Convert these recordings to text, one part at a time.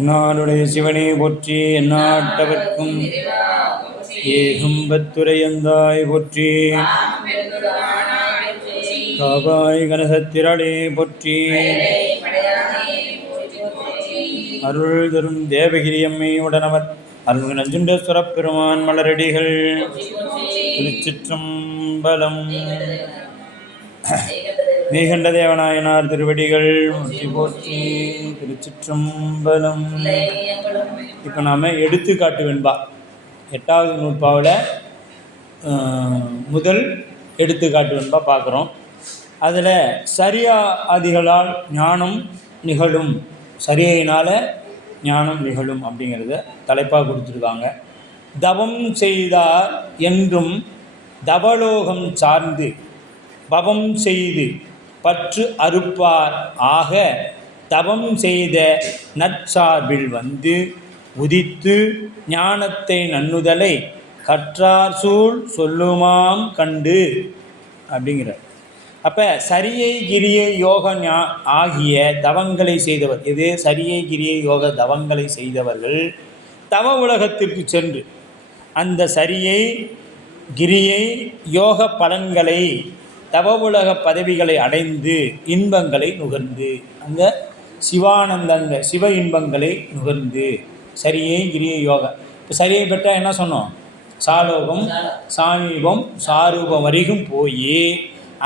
என்னாடுடைய சிவனே போற்றி, எந்நாட்டவர்க்கும் ஏகம்பத்துரையந்தாய் போற்றி, காவாய் கனசத்திரளே போற்றி, அருள் தரும் தேவகிரியம்மை உடனவர் அருள் நஞ்சுண்டேஸ்வரப் பெருமான் மலரடிகள். திருச்சிற்றம்பலம். நீகண்ட தேவநாயனார் திருவடிகள் போற்றி போற்றி. திருச்சிற்றம்பலம். இப்போ நாம் எடுத்துக்காட்டு வெண்பா 8வது நூற்பாவில் முதல் எடுத்துக்காட்டு வெண்பா பார்க்குறோம். அதில் சரியா ஆதிகளால் ஞானம் நிகழும், சரியினால் ஞானம் நிகழும் அப்படிங்கிறத தலைப்பாக கொடுத்துருக்காங்க. தவம் செய்தார் என்றும் தவலோகம் சார்ந்து பவம் செய்து பற்று அறுப்பார் ஆக தவம் செய்த நற்சார்பில் வந்து உதித்து ஞானத்தை நன்னுதலை கற்றார் சூழ் சொல்லுமாம் கண்டு அப்படிங்கிறார். அப்போ சரியை கிரியை யோக ஆகிய தவங்களை செய்தவர், எது சரியை கிரியை யோக தவங்களை செய்தவர்கள் தவ உலகத்திற்கு சென்று அந்த சரியை கிரியை யோக பலன்களை தவ உலக பதவிகளை அடைந்து இன்பங்களை நுகர்ந்து அந்த சிவானந்தங்க சிவ இன்பங்களை நுகர்ந்து சரியை கிரியை யோக. இப்போ சரியை பெற்றால் என்ன சொன்னோம்? சாலோகம் சாமீபம் சாரூபம் வரைக்கும் போய்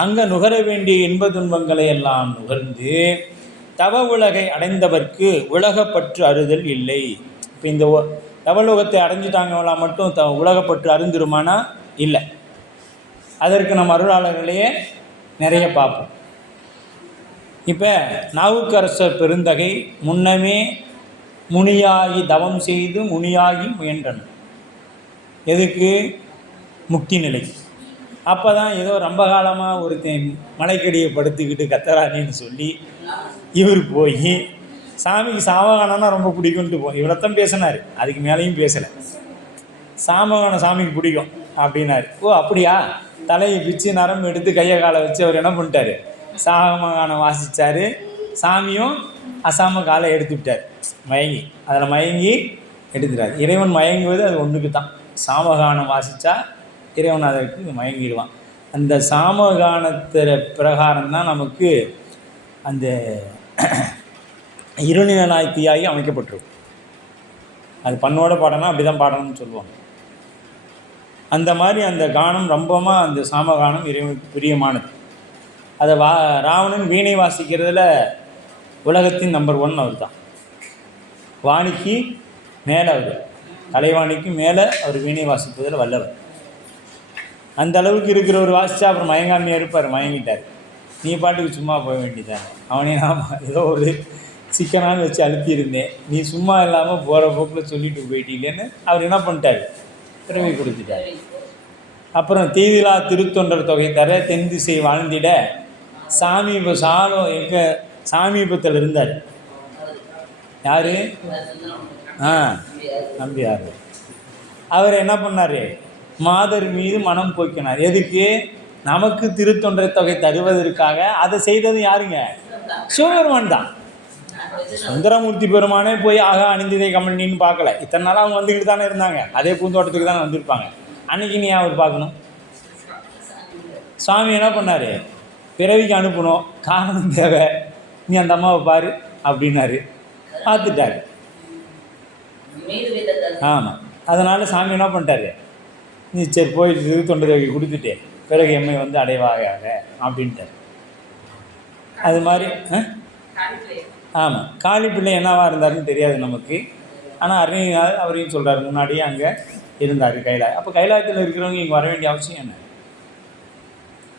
அங்கே நுகர வேண்டிய இன்ப துன்பங்களை எல்லாம் நுகர்ந்து தவ உலகை அடைந்தவர்க்கு உலகப்பற்று அறுதல் இல்லை. இப்போ இந்த தவலோகத்தை அடைஞ்சிட்டாங்கவளா மட்டும் உலகப்பற்று அருந்துருமானா? இல்லை. அதற்கு நம்ம அருளாளர்களையே நிறைய பார்ப்போம். இப்போ நாவுக்கரசர் பெருந்தகை முன்னமே முனியாகி தவம் செய்து முனியாகி முயன்றனர். எதுக்கு? முக்தி நிலை. அப்போ தான் ஏதோ ரொம்ப காலமாக ஒருத்தன் மலைக்கடியை படுத்துக்கிட்டு கத்தராணின்னு சொல்லி இவர் போய் சாமிக்கு சாமகானம்னா ரொம்ப பிடிக்கும்ட்டு இவ்வளோத்தான் பேசினார், அதுக்கு மேலேயும் பேசலை. சாமகானம் சாமிக்கு பிடிக்கும் அப்படின்னாரு. ஓ அப்படியா? தலையை பிச்சு நரம்பு எடுத்து கையை காலை வச்சு அவர் என்ன பண்ணிட்டார்? சாமகானம் வாசித்தார். சாமியும் அசாம காலை எடுத்து விட்டார் மயங்கி. அதில் மயங்கி எடுத்துட்டார். இறைவன் மயங்குவது அது ஒன்றுக்கு தான். சாமகானம் வாசித்தா இறைவன் அதற்கு மயங்கிடுவான். அந்த சாமகானத்திற பிரகாரம் தான் நமக்கு அந்த இருநிலனாய் தீயாகி அமைக்கப்பட்டிருக்கும். அது பண்ணோட பாடனா அப்படி தான் பாடணும்னு சொல்லுவாங்க. அந்த மாதிரி அந்த கானம் ரொம்பமாக அந்த சாமகானம் இறைவனுக்கு பிரியமானது. அதை ராவணன் வீணை வாசிக்கிறதுல உலகத்தின் நம்பர் 1 அவர் தான். வாணிக்கு மேலே அவர், கலைவாணிக்கு மேலே அவர் வீணை வாசிப்பதில் வல்லவர். அந்த அளவுக்கு இருக்கிறவர் வாசித்தா அப்புறம் மயங்காமையாக இருப்பார். மயங்கிட்டார். நீ பாட்டுக்கு சும்மா போக வேண்டியதானே, அவனே நான் ஏதோ ஒரு சிக்கனான்னு வச்சு அழுத்தியிருந்தேன், நீ சும்மா இல்லாமல் போகிற போக்கில் சொல்லிட்டு போயிட்டீங்கன்னு அவர் என்ன பண்ணிட்டார்? பிறவி கொடுத்துட்டார். அப்புறம் தீதிலா திருத்தொண்டர் தொகை தர தென் திசை வாழ்ந்திட சாமீப சாமீபத்தில் இருந்தார். யார்? நம்பியார். அவர் என்ன பண்ணார்? மாதர் மீது மனம் போக்கினார். எதுக்கு? நமக்கு திருத்தொண்டர் தொகை தருவதற்காக. அதை செய்தது யாருங்க? சிவபெருமான் தான். சுந்தரமூர்த்தி பெருமானே போய் ஆகா அணிந்ததை கமல்னின்னு பார்க்கல. இத்தனை நாளாக அவங்க வந்துக்கிட்டு தானே இருந்தாங்க. அதே பூந்தோட்டத்துக்கு தானே வந்திருப்பாங்க. அன்றைக்கி நீ அவர் பார்க்கணும். சுவாமி என்ன பண்ணார்? பிறவிக்கு அனுப்பணும், காரணம் தேவை, நீ அந்த அம்மாவை பாரு அப்படின்னாரு. பார்த்துட்டார். ஆமாம். அதனால் சாமி என்ன பண்ணிட்டாரு? நீ சரி போய் தொண்டை தொகை கொடுத்துட்டு பிறகு எம்மை வந்து அடைவாக அப்படின்ட்டார். அது மாதிரி ஆமாம். காளி பிள்ளை என்னவாக இருந்தாருன்னு தெரியாது நமக்கு. ஆனால் அருணையார் அவரையும் சொல்கிறார், முன்னாடியே அங்கே இருந்தார் கைலாயம். அப்போ கைலாயத்தில் இருக்கிறவங்க இங்கே வர வேண்டிய அவசியம் என்ன?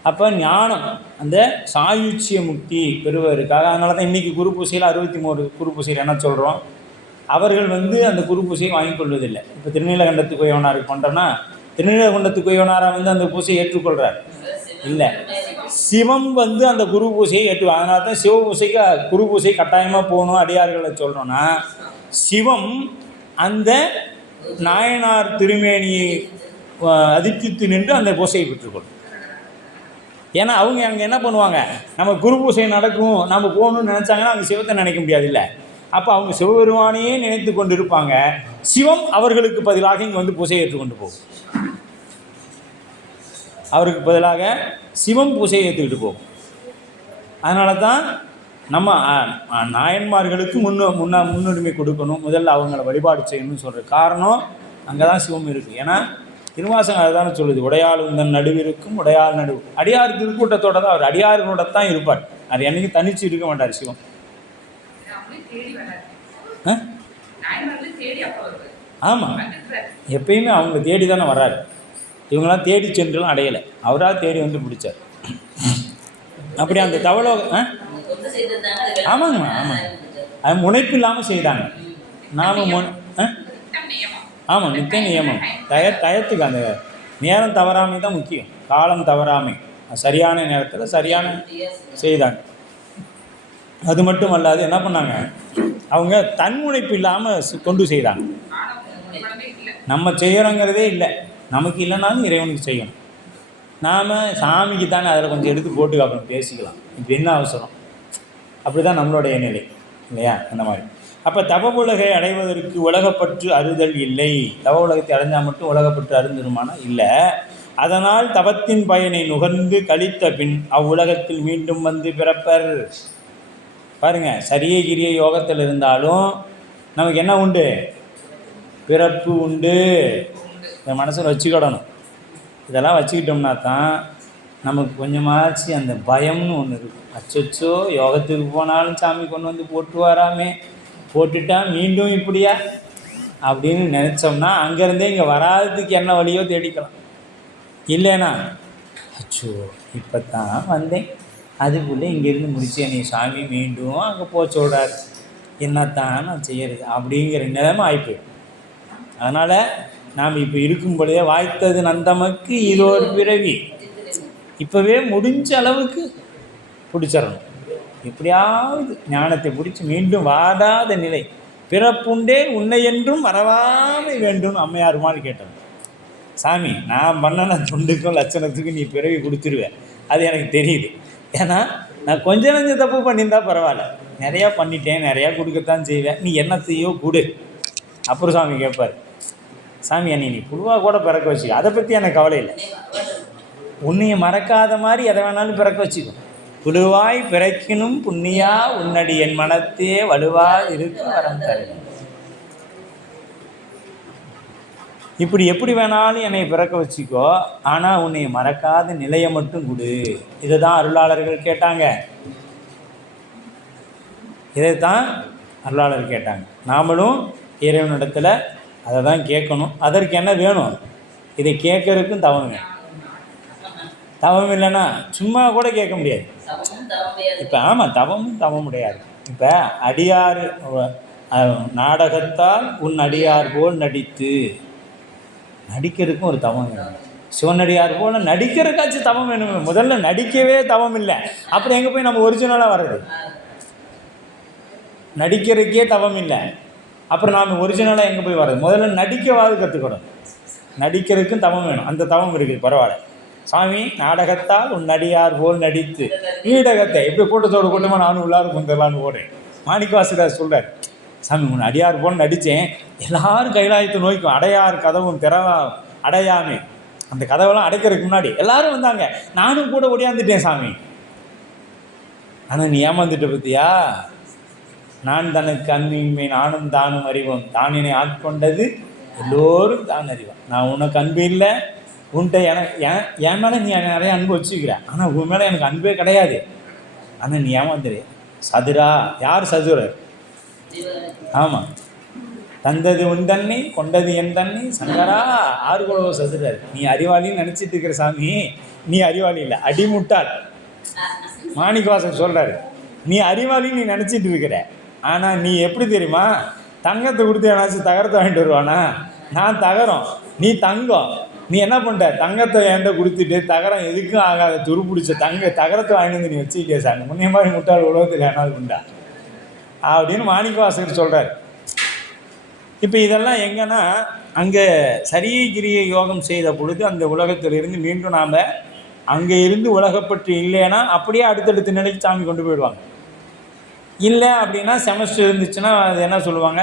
அப்போ ஞானம் அந்த சாயுச்சிய முக்தி பெறுவதற்காக. அதனால தான் இன்றைக்கி குரு பூசையில் 63 குரு பூசையில் என்ன சொல்கிறோம்? அவர்கள் வந்து அந்த குரு பூசையை வாங்கிக் கொள்வதில்லை. இப்போ திருநீலகண்டத்துக்கு கொய்யவனாருக்கு கொண்டோன்னா திருநீலகண்டத்துக்கு கொய்யவனாரை வந்து அந்த பூசையை ஏற்றுக்கொள்கிறார் இல்லை. சிவம் வந்து அந்த குரு பூசையை ஏற்று. அதனால தான் சிவ பூசைக்கு குரு பூசை கட்டாயமாக போகணும் அடியார்களை சொல்கிறோன்னா, சிவம் அந்த நாயனார் திருமேனியை அதிர்ச்சித்து நின்று அந்த பூசையை பெற்றுக்கொள்ளும். ஏன்னா அவங்க அங்கே என்ன பண்ணுவாங்க? நம்ம குரு பூசை நடக்கும், நம்ம போகணும்னு நினச்சாங்கன்னா அங்கே சிவத்தை நினைக்க முடியாது. இல்லை, அப்போ அவங்க சிவபெருமானையே நினைத்து கொண்டு இருப்பாங்க. சிவம் அவர்களுக்கு பதிலாக இங்கே வந்து பூசை ஏற்றுக்கொண்டு போகும். அவருக்கு பதிலாக சிவம் பூசையை ஏற்றுக்கிட்டு போகும். அதனால தான் நம்ம நாயன்மார்களுக்கு முன்னுரிமை கொடுக்கணும், முதல்ல அவங்கள வழிபாடு செய்யணும்னு சொல்கிற காரணம் அங்கே தான் சிவம் இருக்குது. ஏன்னா திருவாசகம் அதுதானே சொல்லுது, உடையாள் உந்தன் நடுவிருக்கும் உடையாள் நடுவு. அடியார் திருக்கூட்டத்தோட தான் அவர் அடியார்களோட தான் இருப்பார். அது என்னைக்கு தனிச்சு இருக்க மாட்டார் சிவம். ஆமாம், எப்பயுமே அவங்க தேடி தானே வர்றாரு. இவங்களாம் தேடி சென்றுலாம் அடையலை, அவராக தேடி வந்து பிடிச்சார். அப்படி அந்த தவளோக ஆமாங்கம்மா, ஆமாம், அது முனைப்பு இல்லாமல் செய்தாங்க. நாம் ஆமாம், நித்திய நியமம், டயத்துக்கு அந்த நேரம் தவறாமை தான் முக்கியம், காலம் தவறாமை, சரியான நேரத்தில் சரியான செய்தாங்க. அது மட்டும் அல்லாது என்ன பண்ணாங்க, அவங்க தன்முனைப்பு இல்லாமல் கொண்டு செய்தாங்க. நம்ம செய்கிறோங்கிறதே இல்லை, நமக்கு இல்லைனாலும் இறைவனுக்கு செய்யணும். நாம் சாமிக்கு தானே அதில் கொஞ்சம் எடுத்து போட்டு அப்புறம் பேசிக்கலாம், இப்போ என்ன அவசரம். அப்படி தான் நம்மளுடைய நிலை இல்லையா, அந்த மாதிரி. அப்போ தவ உலகை அடைவதற்கு உலகப்பற்று அறுதல் இல்லை. தவ உலகத்தை அடைஞ்சால் மட்டும் உலகப்பற்று அருந்துருமானா இல்லை. அதனால் தவத்தின் பயனை நுகர்ந்து கழித்த பின் அவ்வுலகத்தில் மீண்டும் வந்து பிறப்பர். பாருங்கள், சரியை கிரிய யோகத்தில் இருந்தாலும் நமக்கு என்ன உண்டு, பிறப்பு உண்டு. இந்த மனசில் வச்சுக்கிடணும். இதெல்லாம் வச்சுக்கிட்டோம்னா தான் நமக்கு கொஞ்சமாச்சு அந்த பயம்னு ஒன்று இருக்கும். அச்சோ, யோகத்துக்கு போனாலும் சாமி கொண்டு வந்து போட்டு வராமே, போட்டுட்டா மீண்டும் இப்படியா அப்படின்னு நினச்சோம்னா அங்கேருந்தே இங்கே வராததுக்கு என்ன வழியோ தேடிக்கலாம். இல்லைனா அச்சோ இப்போ தான் வந்தேன், அதுக்குள்ளே இங்கேருந்து முடிச்சேன், நீ சாமி மீண்டும் அங்கே போக சொல்கிறாரு, என்னத்தான் நான் செய்யறது அப்படிங்கிற நிலைமை ஆகிப்போம். அதனால் நாம் இப்போ இருக்கும்பொழுதே வாய்த்தது நந்தமக்கு இது ஒரு பிறவி, இப்போவே முடிஞ்ச அளவுக்கு பிடிச்சிடணும். எப்படியாவது ஞானத்தை பிடிச்சி மீண்டும் வாடாத நிலை, பிறப்புண்டே உன்னை என்றும் மறவாமை வேண்டும் அம்மையார் மாதிரி கேட்டோம். சாமி, நான் பண்ணன தொண்டுக்கும் லட்சணத்துக்கும் நீ பிறவி கொடுத்துருவேன், அது எனக்கு தெரியுது. ஏன்னா நான் கொஞ்சம் நஞ்சம் தப்பு பண்ணியிருந்தா பரவாயில்ல, நிறையா பண்ணிட்டேன், நிறையா கொடுக்கத்தான் செய்வேன், நீ என்னத்தையோ கொடு. அப்புறம் சாமி கேட்பார், சாமி என்னை நீ புழுவாக கூட பிறக்க வச்சுக்கோ, அதை பற்றி எனக்கு கவலை இல்லை, உன்னைய மறக்காத மாதிரி எதை வேணாலும் பிறக்க வச்சுக்கோ, புழுவாய் பிறக்கினும் புண்ணியா உன்னடி என் மனத்தே வலுவாய் இருக்கு வரம் தருவேன். இப்படி எப்படி வேணாலும் என்னை பிறக்க வச்சுக்கோ, ஆனால் உன்னை மறக்காத நிலையை மட்டும் கொடு. இதை தான் அருளாளர்கள் கேட்டாங்க, இதைத்தான் அருளாளர் கேட்டாங்க. நாமளும் இறைவனிடத்தில் அதை தான் கேட்கணும். அதற்கு என்ன வேணும், இதை கேட்கறதுக்கும் தவம் வேணும். தவம் இல்லைன்னா சும்மா கூட கேட்க முடியாது. இப்போ ஆமாம், தவம் முடியாது. இப்போ அடியார் நாடகத்தால் உன் அடியார் போல் நடித்து, நடிக்கிறதுக்கும் ஒரு தவம் வேணும். சிவனடியார் போல் நடிக்கிறதுக்காச்சும் தவம் வேணும். முதல்ல நடிக்கவே தவம் இல்லை, அப்புறம் எங்கே போய் நம்ம ஒரிஜினலாக வர்றது? நடிக்கிறதுக்கே தவம் இல்லை, அப்புறம் நாம் ஒரிஜினலாக எங்கே போய் வர்றது? முதல்ல நடிக்கவாது கற்றுக்கணும். நடிக்கிறதுக்கும் தவம் வேணும், அந்த தவம் இருக்குது, பரவாயில்ல. சாமி, நாடகத்தால் உன் அடியார் போல் நடித்து, ஈடகத்தை எப்படி கூட்டத்தோடு கூட்டமாக நானும் உள்ளாரும் குந்தரலான்னு ஓடுறேன். மாணிக்கவாசகர் சொல்கிறார், சாமி உன் அடியார் போல் நடித்தேன், எல்லாரும் கைலாயத்தை நோய்க்கும், அடையார் கதவும் அடையாமே, அந்த கதவெல்லாம் அடைக்கிறதுக்கு முன்னாடி எல்லாரும் வந்தாங்க, நானும் கூட ஒடியாந்துட்டேன் சாமி. ஆனால் நீ ஏமாந்துட்ட பற்றியா? நான் தனக்கு அன்பின்மை நானும் தானும் அறிவோம், தானினை ஆட்கொண்டது எல்லோரும் தான் அறிவோம். நான் உனக்கு அன்பு இல்லை, உன்கிட்ட என் மேலே நீ நிறைய அன்பு வச்சுக்கிற, ஆனால் உன் மேலே எனக்கு அன்பே கிடையாது. ஆனால் நீ ஏமாந்துரு சதுரா. யார் சதுரர்? ஆமாம், தந்தது உன் தன்னை கொண்டது என் தன்னை சங்கரா ஆறுகுலவோ சதுரர். நீ அறிவாளின்னு நினச்சிட்டு இருக்கிற சாமி, நீ அறிவாளி இல்லை, அடிமுட்டாள். மாணிக்கவாசகர் சொல்கிறாரு, நீ அறிவாளின்னு நீ நினச்சிட்டு இருக்கிற, ஆனால் நீ எப்படி தெரியுமா, தங்கத்தை கொடுத்து ஏனாச்சும் தகரத்தை வாங்கிட்டு வருவானா? நான் தகரம், நீ தங்கம். நீ என்ன பண்ணுற, தங்கத்தை என்கிட்ட கொடுத்துட்டு தகரம் எதுக்கும் ஆகாத துருப்பிடிச்ச தகரத்தை வாங்கிட்டு வந்து நீ வச்சுக்கிட்டே சாமி, முன்னே மாதிரி முட்டாள் உலகத்தில் ஏனாவது உண்டா அப்படின்னு மாணிக்கவாசகர் சொல்கிறார். இப்போ இதெல்லாம் எங்கன்னா, அங்கே சரியை கிரிய யோகம் செய்த பொழுது அந்த உலகத்திலிருந்து மீண்டும் நாம் அங்கே இருந்து உலகப்பற்று இல்லைன்னா அப்படியே அடுத்தடுத்த நிலைக்கு சாமி கொண்டு போயிடுவாங்க. இல்லை அப்படின்னா செமஸ்டர் இருந்துச்சுன்னா அது என்ன சொல்லுவாங்க,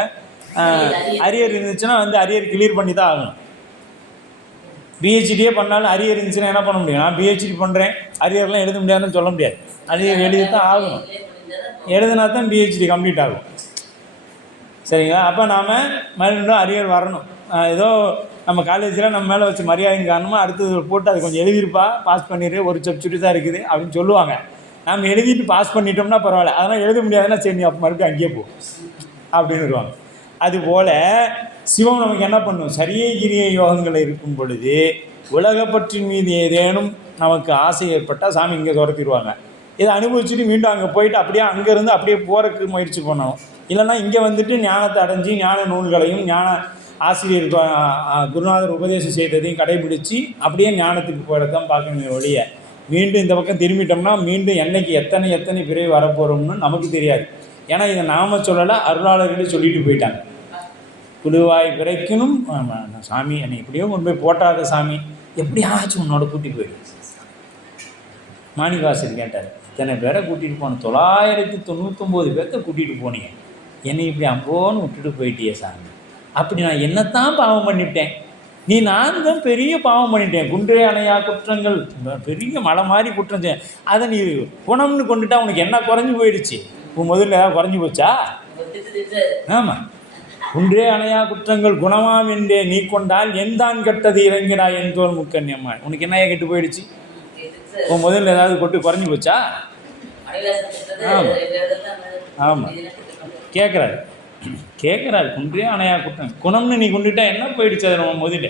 அரியர் இருந்துச்சுன்னா வந்து அரியர் கிளியர் பண்ணி தான் ஆகணும். பிஹெச்டியே பண்ணாலும் அரியர் இருந்துச்சுன்னா என்ன பண்ண முடியும்? நான் பிஹெச்டி பண்ணுறேன், அரியர்லாம் எழுத முடியாதுன்னு சொல்ல முடியாது. அரியர் எழுதி தான் ஆகணும். எழுதினா தான் பிஹெச்டி கம்ப்ளீட் ஆகும். சரிங்களா? அப்போ நாம் மறுபடியும் அரியர் வரணும். ஏதோ நம்ம காலேஜில் நம்ம மேலே வச்சு மரியாதையின் காரணமாக அடுத்தது போட்டு அது கொஞ்சம் எழுதியிருப்பா, பாஸ் பண்ணிடு, ஒரு சப்ஜெக்ட் தான் இருக்குது அப்படின்னு சொல்லுவாங்க. நாம் எழுதிட்டு பாஸ் பண்ணிட்டோம்னா பரவாயில்ல, அதெல்லாம் எழுத முடியாதுன்னா சரி நீ அப்போ மறுபடியும் அங்கேயே போ அப்படின்னு வருவாங்க. அதுபோல் சிவம் நமக்கு என்ன பண்ணும்? சரியை கிரியை யோகங்கள் இருக்கும் பொழுது உலகப்பற்றின் மீது ஏதேனும் நமக்கு ஆசை ஏற்பட்டால் சாமி இங்கே துரத்திடுவாங்க. இதை அனுபவிச்சுட்டு மீண்டும் அங்கே போயிட்டு அப்படியே அங்கேருந்து அப்படியே போகிறதுக்கு முயற்சி பண்ணணும். இல்லைன்னா இங்கே வந்துட்டு ஞானத்தை அடைஞ்சி ஞான நூல்களையும் ஞான ஆசிரியர் குருநாதர் உபதேசம் செய்ததையும் கடைபிடித்து அப்படியே ஞானத்துக்கு போகிறதான் பார்க்கணும் ஒழிய மீண்டும் இந்த பக்கம் திரும்பிட்டோம்னா மீண்டும் என்னைக்கு எத்தனை பிறவி வரப்போகிறோம்னு நமக்கு தெரியாது. ஏன்னா இதை நாம சொல்லலை, அருளாளர்களே சொல்லிட்டு போயிட்டாங்க. குழுவாய் பிறக்கணும் சாமி, என்னை எப்படியோ கொண்டு போய் போட்டாத சாமி, எப்படியாச்சும் உன்னோட கூட்டிகிட்டு போயிடு. மாணிக்கவாசர் கேட்டார், இத்தனை பேரை கூட்டிகிட்டு போனேன், 999 பேர்த்த கூட்டிகிட்டு போனீங்க, என்னை இப்படி அம்போன்னு விட்டுட்டு போயிட்டியே சாமி, அப்படி நான் என்னத்தான் பாவம் பண்ணிவிட்டேன்? நான் தான் பெரிய பாவம் பண்ணிட்டேன், குன்றே அணையா குற்றங்கள், பெரிய மலை மாதிரி குற்றம் செய்ய, அதை நீ குணம்னு கொண்டுட்டா உனக்கு என்ன குறைஞ்சி போயிடுச்சு? உன் முதல்ல ஏதாவது குறைஞ்சி போச்சா? ஆமாம், குன்றே அணையா குற்றங்கள் குணமாம் என்றே நீ கொண்டால் என் தான் கெட்டது இறங்கிடா என் தோல் முக்கன்யம்மா. உனக்கு என்ன கெட்டு போயிடுச்சு? உன் முதல்ல ஏதாவது கொட்டு குறைஞ்சி போச்சா? ஆமாம் ஆமாம் கேட்குறாரு குன்றே அணையா குற்றம் குணம்னு நீ கொண்டுட்டா என்ன போயிடுச்சு? அதை நம்ம முதல்ல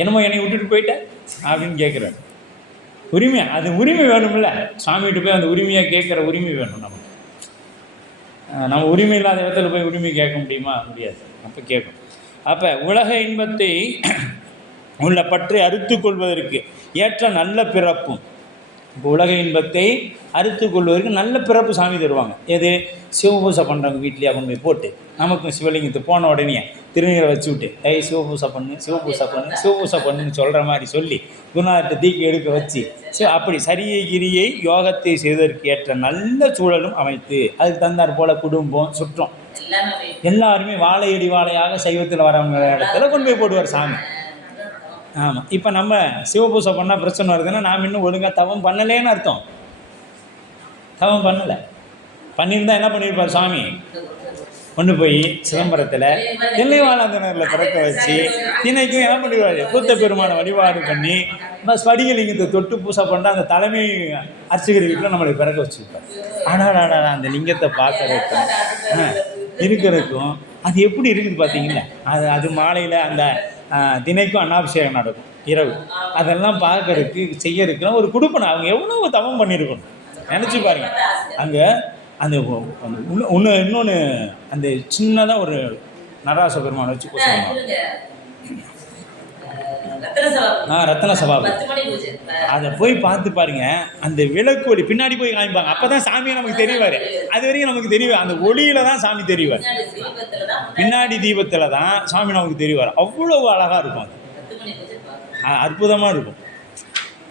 என்னமோ என்னை விட்டுட்டு போயிட்ட அப்படின்னு கேட்குறாரு. உரிமை, அது உரிமை வேணும்ல, சாமிகிட்ட போய் அந்த உரிமையை கேட்குற உரிமை வேணும் நமக்கு. நம்ம உரிமை இல்லாத இடத்துல போய் உரிமை கேட்க முடியுமா? முடியாது. அப்போ கேட்கும். அப்போ உலக இன்பத்தை உள்ள பற்றி அறுத்து கொள்வதற்கு ஏற்ற நல்ல பிறப்பும், இப்போ உலக இன்பத்தை அறுத்து கொள்வதற்கு நல்ல பிறப்பு சாமி தருவாங்க. எது? சிவபூசை பண்ணுறவங்க வீட்லேயே கொண்டு போய் போட்டு நமக்கும் சிவலிங்கத்தை போன உடனே திருநீரை வச்சு விட்டு சிவபூசை பண்ணுன்னு சொல்கிற மாதிரி சொல்லி குருநாதர்கிட்ட தீக்கி எடுக்க வச்சு அப்படி சரியை கிரியை யோகத்தை செய்வதற்கு ஏற்ற நல்ல சூழலும் அமைத்து அதுக்கு தந்தார் போல் குடும்பம் சுற்றம் எல்லாருமே வாழையடி வாழையாக சைவத்தில் வரவங்க இடத்துல கொண்டு போய் போடுவார் சாமி. ஆமாம், இப்போ நம்ம சிவபூசை பண்ணால் பிரச்சனை வருதுன்னா நாம் இன்னும் ஒழுங்காக தவம் பண்ணலேன்னு அர்த்தம். தவம் பண்ணலை, பண்ணியிருந்தால் என்ன பண்ணியிருப்பார் சாமி? கொண்டு போய் சிதம்பரத்தில் தில்லைவாழந்தனரில் பிறக்க வச்சு தினைக்கும் என்ன பண்ணிடுவார்? புத்த பெருமான வழிபாடு பண்ணி ஸ்படிகலிங்கத்தை தொட்டு பூசை பண்ணுற அந்த தலைமை அர்ச்சகர் வீட்டில் நம்மளை பிறக்க வச்சுருப்பார். ஆனால் அந்த லிங்கத்தை பார்க்கறதுக்கும் இருக்கிறதுக்கும் அது எப்படி இருக்குது பார்த்தீங்களா? அது மாலையில் அந்த தினைக்கும் அன்னாபிஷேகம் நடக்கும் இரவு, அதெல்லாம் பார்க்கறதுக்கு செய்யறதுக்குலாம் ஒரு கொடுப்பனை. அவங்க எவ்வளோ தவம் பண்ணியிருக்கணும் நினச்சி பாருங்கள். அங்கே அந்த இன்னொன்று அந்த சின்னதாக ஒரு நடராச பெருமானை வச்சு பூசுவாங்க, ரத்தன சபாபம். அதை போய் பார்த்து பாருங்க, அந்த விளக்கு ஒளி பின்னாடி போய் காமிப்பாங்க, அப்போ தான் சாமியை நமக்கு தெரிவார். அது வரைக்கும் நமக்கு தெரியும், அந்த ஒளியில தான் சாமி தெரிவார். பின்னாடி தீபத்தில் தான் சாமி நமக்கு தெரிவார். அவ்வளோ அழகாக இருக்கும், அது அற்புதமாக இருக்கும்.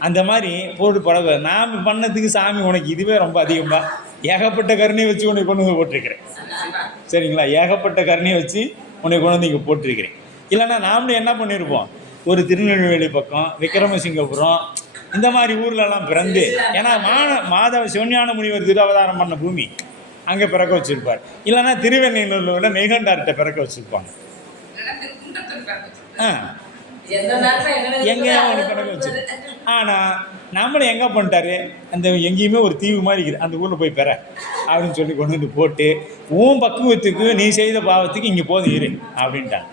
அந்த மாதிரி போட்டு பழக நாம் பண்ணதுக்கு சாமி உனக்கு இதுவே ரொம்ப அதிகமாக ஏகப்பட்ட கருணையை வச்சு உன்னை கொண்டு வந்து போட்டிருக்கிறேன். சரிங்களா? ஏகப்பட்ட கருணையை வச்சு உன்னை கொண்டு வந்து இங்கே போட்டிருக்கிறேன். இல்லைன்னா நாமளும் என்ன பண்ணியிருப்போம்? ஒரு திருநெல்வேலி பக்கம், விக்ரமசிங்கபுரம், இந்த மாதிரி ஊர்லலாம் பிறந்து, ஏன்னா மாதவ சிவஞான முனிவர் திருவதாரம் பண்ண பூமி அங்கே பிறக்க வச்சுருப்பார். இல்லைன்னா திருவெண்ணையூரில் உள்ள மெய்கண்டார்கிட்ட பிறக்க வச்சுருப்பாங்க. எங்கேயா ஒன்று பிறக்க வச்சுரு. ஆனால் நம்மளை எங்கே பண்ணிட்டாரு? அந்த எங்கேயுமே ஒரு தீவு மாதிரி இருக்குது, அந்த ஊரில் போய் பெற அப்படின்னு சொல்லி கொண்டு வந்து போட்டு உன் பக்குவத்துக்கு நீ செய்த பாவத்துக்கு இங்கே போதும் இரு அப்படின்ட்டாங்க.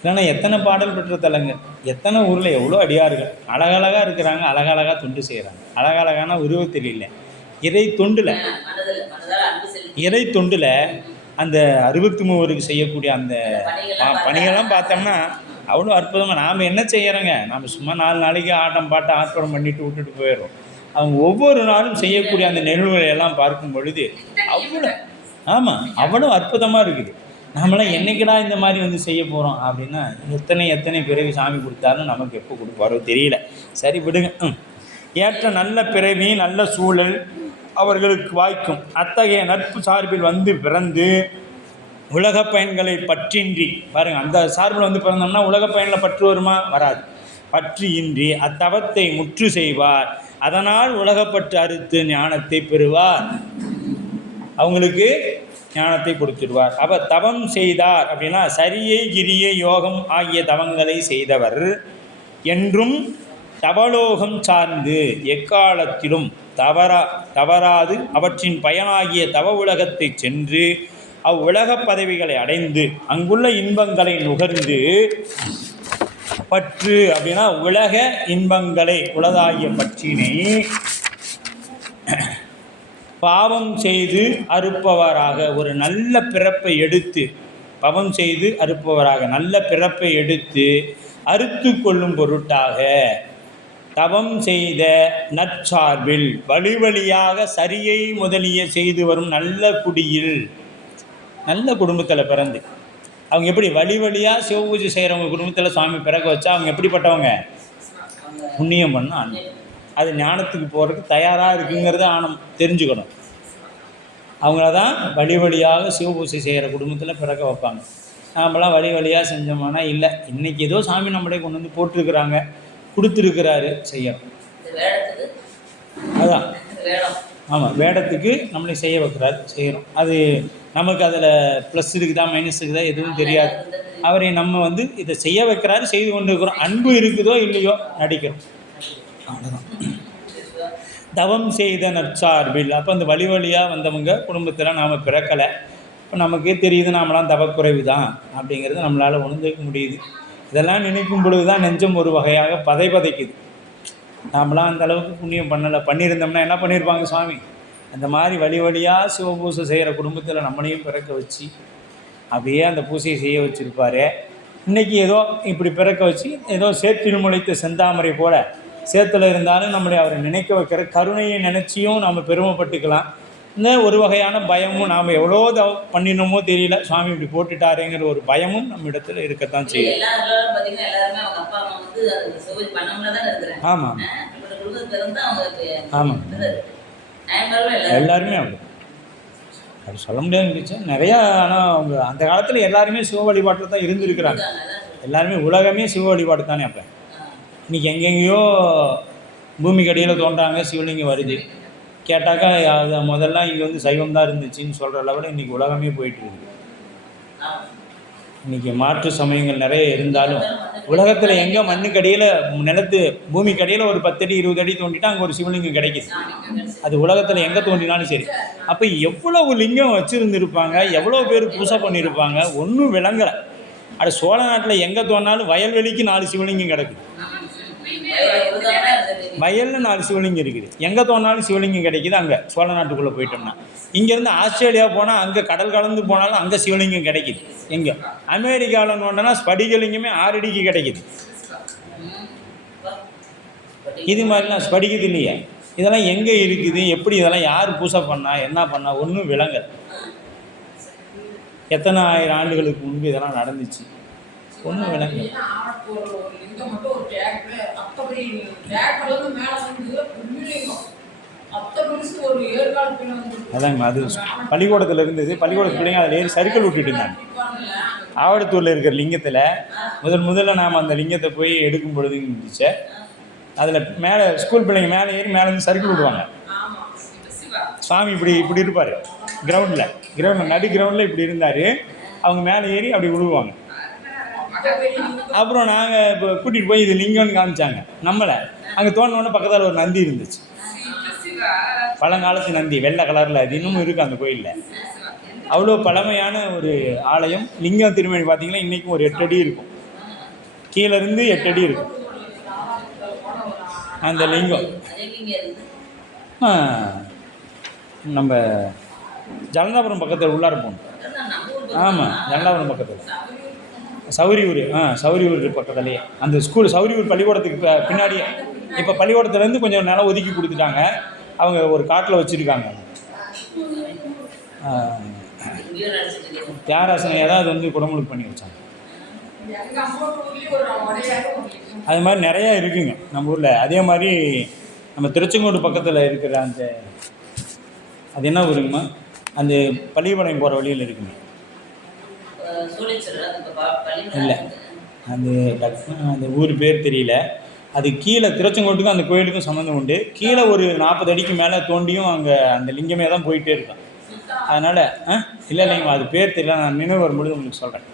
இல்லைன்னா எத்தனை பாடல் பெற்ற தலங்கள், எத்தனை ஊரில் எவ்வளோ அடியார்கள் அழகழகாக இருக்கிறாங்க, அழகழகாக தொண்டு செய்கிறாங்க. அழகழகான உருவத்தில் இல்லை, இறை தொண்டில் அந்த 63 செய்யக்கூடிய அந்த பணிகள்லாம் பார்த்தோம்னா அவ்வளோ அற்புதமாக. நாம் என்ன செய்கிறோங்க? நாம் சும்மா 4 நாளைக்கு ஆட்டம் பாட்டு ஆர்ப்பாட்டம் பண்ணிட்டு விட்டுட்டு போயிடுறோம். அவங்க ஒவ்வொரு நாளும் செய்யக்கூடிய அந்த நிகழ்வுகளெல்லாம் பார்க்கும் பொழுது அவ்வளோ அற்புதமாக இருக்குது. நாமெல்லாம் என்றைக்கடா இந்த மாதிரி வந்து செய்ய போகிறோம் அப்படின்னா எத்தனை பிறவி சாமி கொடுத்தாலும் நமக்கு எப்போ கொடுப்பாரோ தெரியல. சரி விடுங்க. ஏற்ற நல்ல பிறவி நல்ல சூழல் அவர்களுக்கு வாய்க்கும். அத்தகைய நட்பு சார்பில் வந்து பிறந்து உலக பயன்களை பற்றின்றி பாருங்கள், அந்த சார்பில் வந்து பிறந்தோம்னா உலக பயனில் பற்று வருமா? வராது. பற்று இன்றி அத்தவத்தை முற்று செய்வார். அதனால் உலகப்பற்று அறுத்து ஞானத்தை பெறுவார். அவங்களுக்கு ஞானத்தை கொடுத்துடுவார். அப்போ தவம் செய்தார் அப்படின்னா சரியை கிரியை யோகம் ஆகிய தவங்களை செய்தவர் என்றும் தவலோகம் சார்ந்து எக்காலத்திலும் தவறாது அவற்றின் பயனாகிய தவ உலகத்தை சென்று அவ்வுலக பதவிகளை அடைந்து அங்குள்ள இன்பங்களை நுகர்ந்து பற்று அப்படின்னா உலக இன்பங்களை உலகாகிய பற்றினை பாவம் செய்து அறுப்பவராக ஒரு நல்ல பிறப்பை எடுத்து பாவம் செய்து அறுப்பவராக நல்ல பிறப்பை எடுத்து அறுத்து கொள்ளும் பொருட்டாக தவம் செய்த நற்சார்பில் வழி வழியாக சரியை முதலிய செய்து வரும் நல்ல குடியில் நல்ல குடும்பத்தில் பிறந்து அவங்க எப்படி வழி வழியாக சிவபூஜை செய்கிறவங்க குடும்பத்தில் சுவாமி பிறக்க வச்சா அவங்க எப்படிப்பட்டவங்க? புண்ணியம் பண்ண ஆணும். அது ஞானத்துக்கு போகிறதுக்கு தயாராக இருக்குங்கிறத ஆணும் தெரிஞ்சுக்கணும். அவங்கள தான் வழி வழியாக சிவபூஜை செய்கிற குடும்பத்தில் பிறக்க வைப்பாங்க. நாமெல்லாம் வழி வழியாக செஞ்சோம்னா இல்லை, இன்றைக்கி ஏதோ சாமி நம்மளே கொண்டு வந்து போட்டிருக்கிறாங்க, கொடுத்துருக்கிறாரு, செய்யணும். அதுதான் ஆமாம், வேடத்துக்கு நம்மளை செய்ய வைக்கிறாரு, செய்கிறோம். அது நமக்கு அதில் ப்ளஸ் இருக்குதா மைனஸ் இருக்குதா எதுவும் தெரியாது. அவரை நம்ம வந்து இதை செய்ய வைக்கிறாரு, செய்து கொண்டு இருக்கிறோம். அன்பு இருக்குதோ இல்லையோ நடிக்கிறோம், அவ்வளோதான். தவம் செய்த நற்சார்பில் அப்போ அந்த வழி வழியாக வந்தவங்க குடும்பத்தில் நாம் பிறக்கலை. இப்போ நமக்கே தெரியுது நாமெல்லாம் தவக்குறைவு தான் அப்படிங்கிறது நம்மளால் உணர்ந்துக்க முடியுது. இதெல்லாம் நினைக்கும் பொழுது தான் நெஞ்சம் ஒரு வகையாக பதைக்குது. நாமெல்லாம் அந்த அளவுக்கு புண்ணியம் பண்ணலை. பண்ணியிருந்தோம்னா என்ன பண்ணியிருப்பாங்க சுவாமி? அந்த மாதிரி வழி வழியாக சிவபூசை செய்கிற குடும்பத்தில் நம்மளையும் பிறக்க வச்சு அப்படியே அந்த பூசையை செய்ய வச்சுருப்பார். இன்றைக்கி ஏதோ இப்படி பிறக்க வச்சு ஏதோ சேற்றில் முளைத்த செந்தாமரை போல் சேத்துல இருந்தாலும் நம்மளை அவரை நினைக்க வைக்கிற கருணையை நினச்சியும் நாம் பெருமைப்பட்டுக்கலாம். இந்த ஒரு வகையான பயமும் நாம் எவ்வளோ பண்ணினோமோ தெரியல, சுவாமி இப்படி போட்டுட்டாருங்கிற ஒரு பயமும் நம்ம இடத்துல இருக்கத்தான் செய்யும். ஆமாம் ஆமாம், எல்லாருமே அப்படி அப்படி சொல்ல முடியாது. நிறையா ஆனால் அவங்க அந்த காலத்தில் எல்லாருமே சிவ வழிபாட்டில் தான் இருந்திருக்கிறாங்க. எல்லாருமே உலகமே சிவ வழிபாடு தானே. அப்போ இன்றைக்கி எங்கெங்கேயோ பூமிக்கு அடியில் தோன்றாங்க, சிவலிங்கம் வருது. கேட்டாக்கா அது முதல்ல இங்கே வந்து சைவம் தான் இருந்துச்சுன்னு சொல்கிற அளவில் இன்றைக்கி உலகமே போயிட்டு இருக்குது. இன்றைக்கி மாற்று சமயங்கள் நிறைய இருந்தாலும் உலகத்தில் எங்கே மண்ணுக்கடியில் நிலத்து பூமிக்கடியில் ஒரு 10 அடி 20 அடி தோண்டிட்டால் அங்கே ஒரு சிவலிங்கம் கிடைக்கிது. அது உலகத்தில் எங்கே தோண்டினாலும் சரி. அப்போ எவ்வளவு லிங்கம் வச்சுருந்துருப்பாங்க, எவ்வளோ பேர் பூசை பண்ணியிருப்பாங்க, ஒன்றும் விளங்கலை. அது சோழ நாட்டில் எங்கே தோண்டினாலும் வயல்வெளிக்கு 4 சிவலிங்கம் கிடக்குது. வயலில் 4 சிவலிங்கம் இருக்குது. எங்கே தோணாலும் சிவலிங்கம் கிடைக்கிது. அங்கே சோழ நாட்டுக்குள்ளே போயிட்டோம்னா, இங்கேருந்து ஆஸ்திரேலியா போனால் அங்கே கடல் கலந்து போனாலும் அங்கே சிவலிங்கம் கிடைக்கிது. எங்கே அமெரிக்காவில் நோண்டனா ஸ்படிகலிங்கமே 6 அடிக்கு கிடைக்கிது. இது மாதிரிலாம் ஸ்படிக்குது இல்லையா? இதெல்லாம் எங்கே இருக்குது, எப்படி இதெல்லாம் யார் பூசை பண்ணா, என்ன பண்ணா, ஒன்றும் விளங்கல். எத்தனை ஆயிரம் ஆண்டுகளுக்கு முன்பு இதெல்லாம் நடந்துச்சு, ஒன்றும் விளங்கல். அதாங்க, அது பள்ளிக்கூடத்தில் இருந்தது. பள்ளிக்கூடத்து பிள்ளைங்க அதில் ஏறி சர்க்கிள் விட்டுட்டு இருந்தாங்க. ஆவடத்தூரில் இருக்கிற லிங்கத்தில் முதல்ல நாம் அந்த லிங்கத்தை போய் எடுக்கும் பொழுது இருந்துச்சு. அதில் மேலே ஸ்கூல் பிள்ளைங்க மேலே ஏறி மேலேருந்து சர்க்கிள் விடுவாங்க. சுவாமி இப்படி இருப்பார் கிரவுண்டில் நடு கிரவுண்டில் இப்படி இருந்தார். அவங்க மேலே ஏறி அப்படி விழுவாங்க. அப்புறம் நாங்கள் இப்போ கூட்டிகிட்டு போய் இது லிங்கம்னு காமிச்சாங்க நம்மளை. அங்கே தோணுனோடனே பக்கத்தில் ஒரு நந்தி இருந்துச்சு, பழங்காலத்து நந்தி, வெள்ளை கலரில். அது இன்னமும் இருக்குது அந்த கோயிலில். அவ்வளோ பழமையான ஒரு ஆலயம். லிங்கம் திருமணி பார்த்திங்கன்னா இன்றைக்கும் ஒரு 8 அடி இருக்கும், கீழேருந்து 8 அடி இருக்கும் அந்த லிங்கம். நம்ம ஜலந்தாபுரம் பக்கத்தில் உள்ளார போகணும். ஆமாம், ஜலந்தாபுரம் பக்கத்தில் சௌரியூர் பக்கத்துலேயே அந்த ஸ்கூல். சௌரியூர் பள்ளிக்கூடத்துக்கு பின்னாடியே. இப்போ பள்ளிக்கூடத்துலேருந்து கொஞ்சம் நிலம் ஒதுக்கி கொடுத்துட்டாங்க. அவங்க ஒரு காட்டில் வச்சுருக்காங்க. தியாகராசன் ஏதாவது வந்து குடமுழுக்கு பண்ணி வச்சாங்க. அது மாதிரி நிறையா இருக்குங்க நம்ம ஊரில். அதே மாதிரி நம்ம திருச்செங்கோடு பக்கத்தில் இருக்கிற அந்த அது என்ன ஊருங்கம்மா? அந்த பள்ளிப்பாளையம் போகிற வழியில் இருக்குங்க. இல்லை, அந்த அந்த ஊர் பேர் தெரியல. அது கீழே திருச்செங்கோட்டுக்கும் அந்த கோயிலுக்கும் சம்மந்தம் உண்டு. கீழே ஒரு 40 அடிக்கு மேலே தோண்டியும் அங்கே அந்த லிங்கமே தான் போயிட்டே இருக்கும். அதனால் இல்லைங்கம்மா, அது பேர் தெரியல. நான் நினைவு வரும்பொழுது உங்களுக்கு சொல்கிறேன்.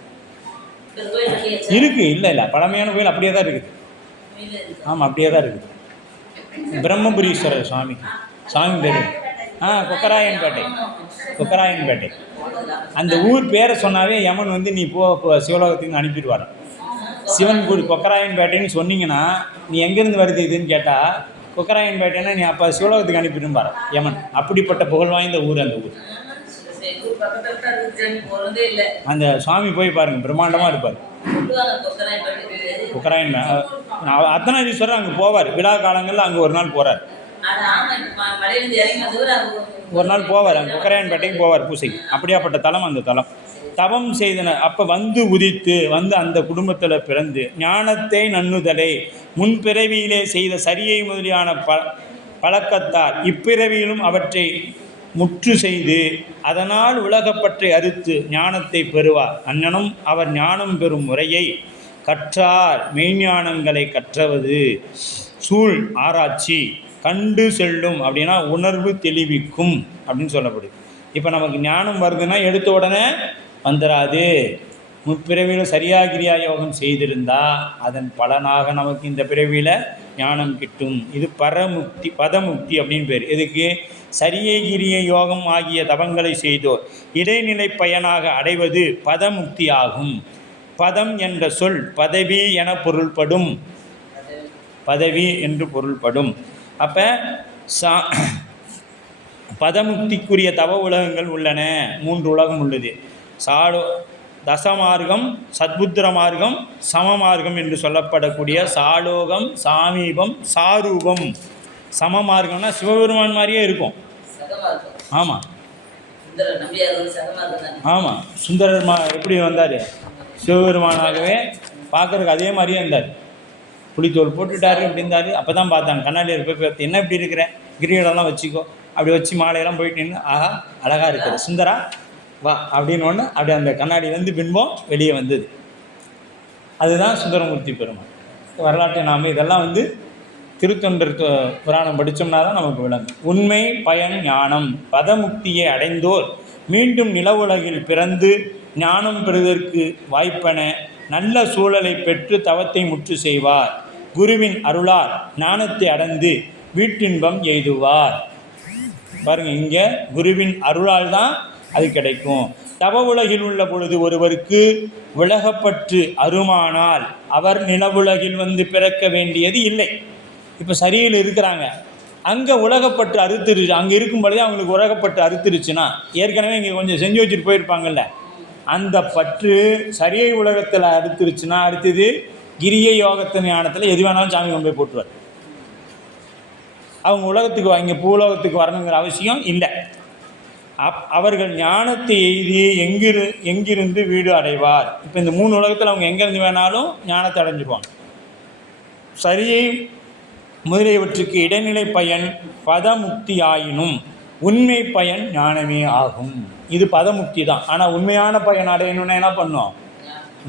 இருக்குது, இல்லை பழமையான கோயில் அப்படியே தான் இருக்குது. ஆமாம், அப்படியே தான் இருக்குது. பிரம்மபுரீஸ்வரர் சாமி பேர் கொக்கராயன்பேட்டை. அந்த ஊர் பேரை சொன்னாவே யமன் வந்து நீ போ சிவலோகத்துக்கு அனுப்பிடுவார். சிவன் குடி கொக்கராயன்பேட்டைன்னு சொன்னீங்கன்னா, நீ எங்கேருந்து வருது இதுன்னு கேட்டால் கொக்கராயன்பேட்டைன்னா நீ அப்போ சிவலோகத்துக்கு அனுப்பிடும்பார் யமன். அப்படிப்பட்ட புகழ் வாய்ந்த ஊர் அந்த ஊர். அந்த சுவாமி போய் பாருங்கள், பிரம்மாண்டமாக இருப்பார். கொக்கராயன் அர்த்தநாரீஸ்வரர் அங்கே போவார். விழா காலங்களில் அங்கே ஒரு நாள் போகிறார். ஒரு நாள் போவார், அங்கே கொக்கராயன்பேட்டைக்கு போவார் பூசைக்கு. அப்படியாப்பட்ட தலம் அந்த தலம். தவம் செய்தனர். அப்போ வந்து உதித்து வந்து அந்த குடும்பத்தில் பிறந்து ஞானத்தை நன்னுதலை முன்பிறவியிலே செய்த சரியை முதலியான பழக்கத்தார் இப்பிறவியிலும் அவற்றை முற்று செய்து அதனால் உலகப்பற்றை அறுத்து ஞானத்தை பெறுவார். அஞ்ஞனும் அவர் ஞானம் பெறும் முறையை கற்றார். மெய்ஞானங்களை கற்றவது சூழ் ஆராய்ச்சி கண்டு செல்லும். அப்படின்னா உணர்வு தெளிவிக்கும் அப்படின்னு சொல்லப்படுது. இப்போ நமக்கு ஞானம் வருதுன்னா எடுத்த உடனே வந்துடாது. முற்பிறவியில் சரியாக கிரியா யோகம் செய்திருந்தால் அதன் பலனாக நமக்கு இந்த பிறவியில் ஞானம் கிட்டும். இது பதமுக்தி அப்படின்னு பேர். இதுக்கு சரியை கிரிய யோகம் ஆகிய தவங்களை செய்தோர் இடைநிலை பயனாக அடைவது பதமுக்தி ஆகும். பதம் என்ற சொல் பதவி என பொருள்படும். பதவி என்று பொருள்படும். அப்போ பதமுக்திக்குரிய தவ உலகங்கள் உள்ளன. 3 உலகம் உள்ளது. தசமார்க்கம், சத்புத்திர மார்க்கம், சமமார்க்கம் என்று சொல்லப்படக்கூடிய சாலோகம், சாமீபம், சாரூபம். சமமார்க்கம்னா சிவபெருமான் மாதிரியே இருக்கும். ஆமாம் ஆமாம், சுந்தரர் எப்படி வந்தார்? சிவபெருமானாகவே பார்க்குறதுக்கு அதே மாதிரியே இருந்தார். புளித்தோல் போட்டுட்டாரு, இப்படி இருந்தார். அப்போ தான் பார்த்தாங்க, கண்ணாடியில் போய் பார்த்து, என்ன இப்படி இருக்கிற, கிரீடெல்லாம் வச்சுக்கோ, அப்படி வச்சு மாலையெல்லாம் போயிட்டு நின்று, ஆஹா அழகாக இருக்குது சுந்தரா வா அப்படின்னு ஒன்று அப்படி அந்த கண்ணாடியிலேருந்து பின்பம் வெளியே வந்தது. அதுதான் சுந்தரமூர்த்தி பெருமாள் வரலாற்றை. நாம் இதெல்லாம் வந்து திருத்தொண்டர் புராணம் படித்தோம்னா தான் நமக்கு விளங்கும். உண்மை பயன் ஞானம். பதமுக்தியை அடைந்தோர் மீண்டும் நில உலகில் பிறந்து ஞானம் பெறுவதற்கு வாய்ப்பென நல்ல சூழலை பெற்று தவத்தை முற்று செய்வார். குருவின் அருளால் ஞானத்தை அடைந்து வீட்டின்பம் எய்துவார். பாருங்கள், இங்கே குருவின் அருளால் தான் அது கிடைக்கும். தவ உலகில் உள்ள பொழுது ஒருவருக்கு உலகப்பற்று அருமானால் அவர் நிலவுலகில் வந்து பிறக்க வேண்டியது இல்லை. இப்போ சரியில் இருக்கிறாங்க, அங்கே உலகப்பற்று அறுத்துருச்சு. அங்கே இருக்கும் பொழுதே அவங்களுக்கு உலகப்பற்று அறுத்துருச்சுன்னா ஏற்கனவே இங்கே கொஞ்சம் செஞ்சு வச்சுட்டு போயிருப்பாங்கல்ல, அந்த பற்று சரியை உலகத்தில் அறுத்துருச்சுன்னா அடுத்தது கிரிய யோகத்தின் ஞானத்தில் எது வேணாலும் சாமி கொண்டு போய் போட்டுருவார். அவங்க உலகத்துக்கு இங்கே பூலோகத்துக்கு வரணுங்கிற அவசியம் இல்லை. அவர்கள் ஞானத்தை எய்தி எங்கிருந்து வீடு அடைவார். இப்போ இந்த 3 உலகத்தில் அவங்க எங்கேருந்து வேணாலும் ஞானத்தை அடைஞ்சிடுவாங்க. சரியை முதலியவற்றுக்கு இடைநிலை பயன் பதமுக்தி ஆயினும் உண்மை பயன் ஞானமே ஆகும். இது பதமுக்தி தான். ஆனால் உண்மையான பயன் அடையணும்னா என்ன பண்ணணும்?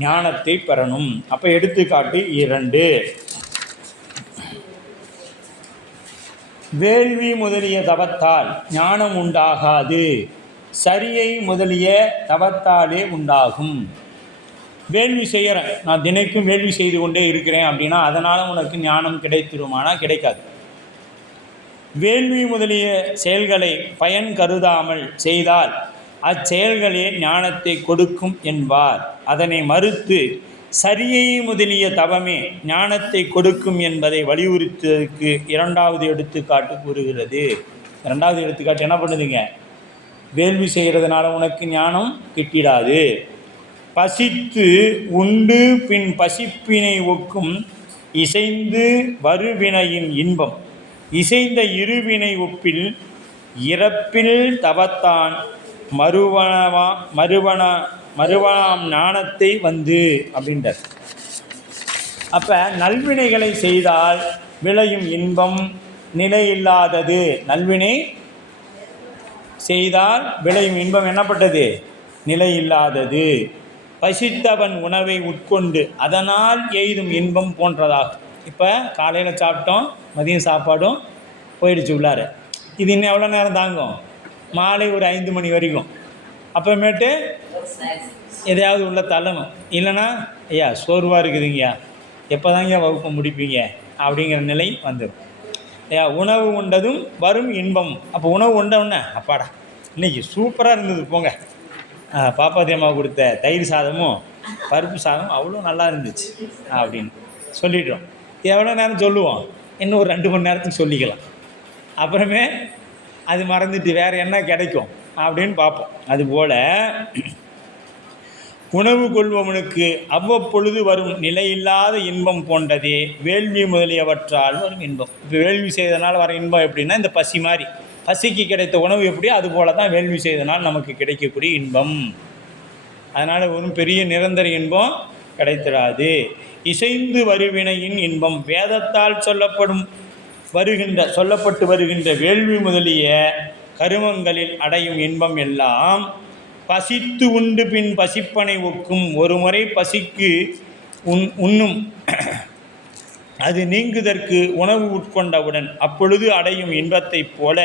ஞானத்தை பெறணும். அப்போ எடுத்துக்காட்டு 2. வேள்வி முதலிய தவத்தால் ஞானம் உண்டாகாது, சரியை முதலிய தவத்தாலே உண்டாகும். வேள்வி செய்கிறேன், நான் தினைக்கும் வேள்வி செய்து கொண்டே இருக்கிறேன் அப்படின்னா அதனால் உனக்கு ஞானம் கிடைத்திருமானா கிடைக்காது. வேள்வி முதலிய செயல்களை பயன் கருதாமல் செய்தால் அச்செயல்களே ஞானத்தை கொடுக்கும் என்பார். அதனை மறுத்து சரியை முதலிய தவமே ஞானத்தை கொடுக்கும் என்பதை வலியுறுத்துவதற்கு 2வது எடுத்துக்காட்டு கூறுகிறது. 2வது எடுத்துக்காட்டு என்ன பண்ணுதுங்க? வேள்வி செய்கிறதுனால உனக்கு ஞானம் கிட்டிடாது. பசித்து உண்டு பின் பசிப்பினை ஒக்கும் இசைந்து வருவினையின் இன்பம். இசைந்த இருவினை ஒப்பில் இறப்பில் தவத்தான் மறுவனாம் ஞானத்தை வந்து அப்படின்றார். அப்போ நல்வினைகளை செய்தால் விளையும் இன்பம் நிலையில்லாதது. நல்வினை செய்தால் விளையும் இன்பம் என்னப்பட்டது? நிலை இல்லாதது. பசித்தவன் உணவை உட்கொண்டு அதனால் எய்தும் இன்பம் போன்றதாகும். இப்போ காலையில் சாப்பிட்டோம், மதியம் சாப்பாடும் போயிடுச்சு உள்ளார. இது இன்னும் எவ்வளோ நேரம் தாங்கும்? மாலை ஒரு 5 மணி வரைக்கும். அப்புறமேட்டு எதையாவது உள்ள தள்ளணும். இல்லைன்னா ஐயா சோர்வாக இருக்குதுங்கய்யா, எப்போ தாங்க வகுப்பு முடிப்பீங்க அப்படிங்கிற நிலை வந்துடும். ஐயா உணவு உண்டதும் வரும் இன்பம். அப்போ உணவு உண்டவுடனே அப்பாடா இன்றைக்கி சூப்பராக இருந்தது போங்க, பாப்பாத்தி அம்மா கொடுத்த தயிர் சாதமும் பருப்பு சாதமும் அவ்வளோ நல்லா இருந்துச்சு அப்படின்னு சொல்லிட்டோம். எவ்வளோ நேரம் சொல்லுவோம்? இன்னும் ஒரு 2 மணி நேரத்துக்கு சொல்லிக்கலாம். அப்புறமே அது மறந்துட்டு வேறு என்ன கிடைக்கும் அப்படின்னு பார்ப்போம். அதுபோல் உணவு கொள்பவனுக்கு அவ்வப்பொழுது வரும் நிலையில்லாத இன்பம் போன்றதே வேள்வி முதலியவற்றால் வரும் இன்பம். இப்போ வேள்வி செய்தனால் வர இன்பம் எப்படின்னா, இந்த பசி மாதிரி, பசிக்கு கிடைத்த உணவு எப்படியோ அதுபோல தான் வேள்வி செய்தனால் நமக்கு கிடைக்கக்கூடிய இன்பம். அதனால் ஒரு பெரிய நிரந்தர இன்பம் கிடைத்திடாது. இசைந்து வருவினையின் இன்பம் வேதத்தால் சொல்லப்பட்டு வருகின்ற வேள்வி முதலிய கருமங்களில் அடையும் இன்பம் எல்லாம் பசித்து உண்டு பின் பசிப்பனை ஒக்கும். ஒரு முறை பசிக்கு உண்ணும் அது நீங்குதற்கு உணவு உட்கொண்டவுடன் அப்பொழுது அடையும் இன்பத்தைப் போல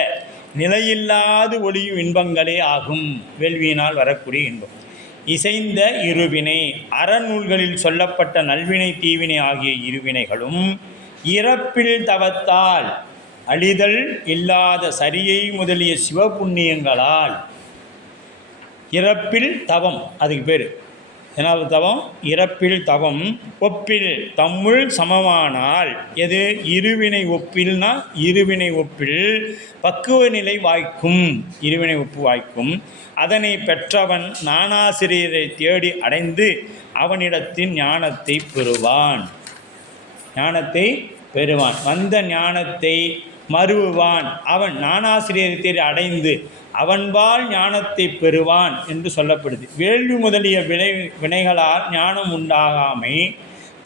நிலையில்லாது ஒளியும் இன்பங்களே ஆகும் வேள்வியினால் வரக்கூடிய இன்பம். இசைந்த இருவினை அறநூல்களில் சொல்லப்பட்ட நல்வினை தீவினை ஆகிய இருவினைகளும் இறப்பில் தவத்தால் அழிதல் இல்லாத சரியை முதலிய சிவபுண்ணியங்களால் இறப்பில் தவம், அதுக்கு பேர் ஏதாவது தவம், இறப்பில் தவம் ஒப்பில் தம்முள் சமமானால். எது இருவினை ஒப்பில்னா இருவினை ஒப்பில் பக்குவ நிலை வாய்க்கும், இருவினை ஒப்பு வாய்க்கும். அதனை பெற்றவன் ஞானாசிரியரை தேடி அடைந்து அவனிடத்தின் ஞானத்தை பெறுவான். ஞானத்தை பெறுவான், வந்த ஞானத்தை மறுவான். அவன் ஞானாசிரியரை தேடி அடைந்து அவன்பால் ஞானத்தை பெறுவான் என்று சொல்லப்படுது. வேள்வி முதலிய வினைகளால் ஞானம் உண்டாகாமை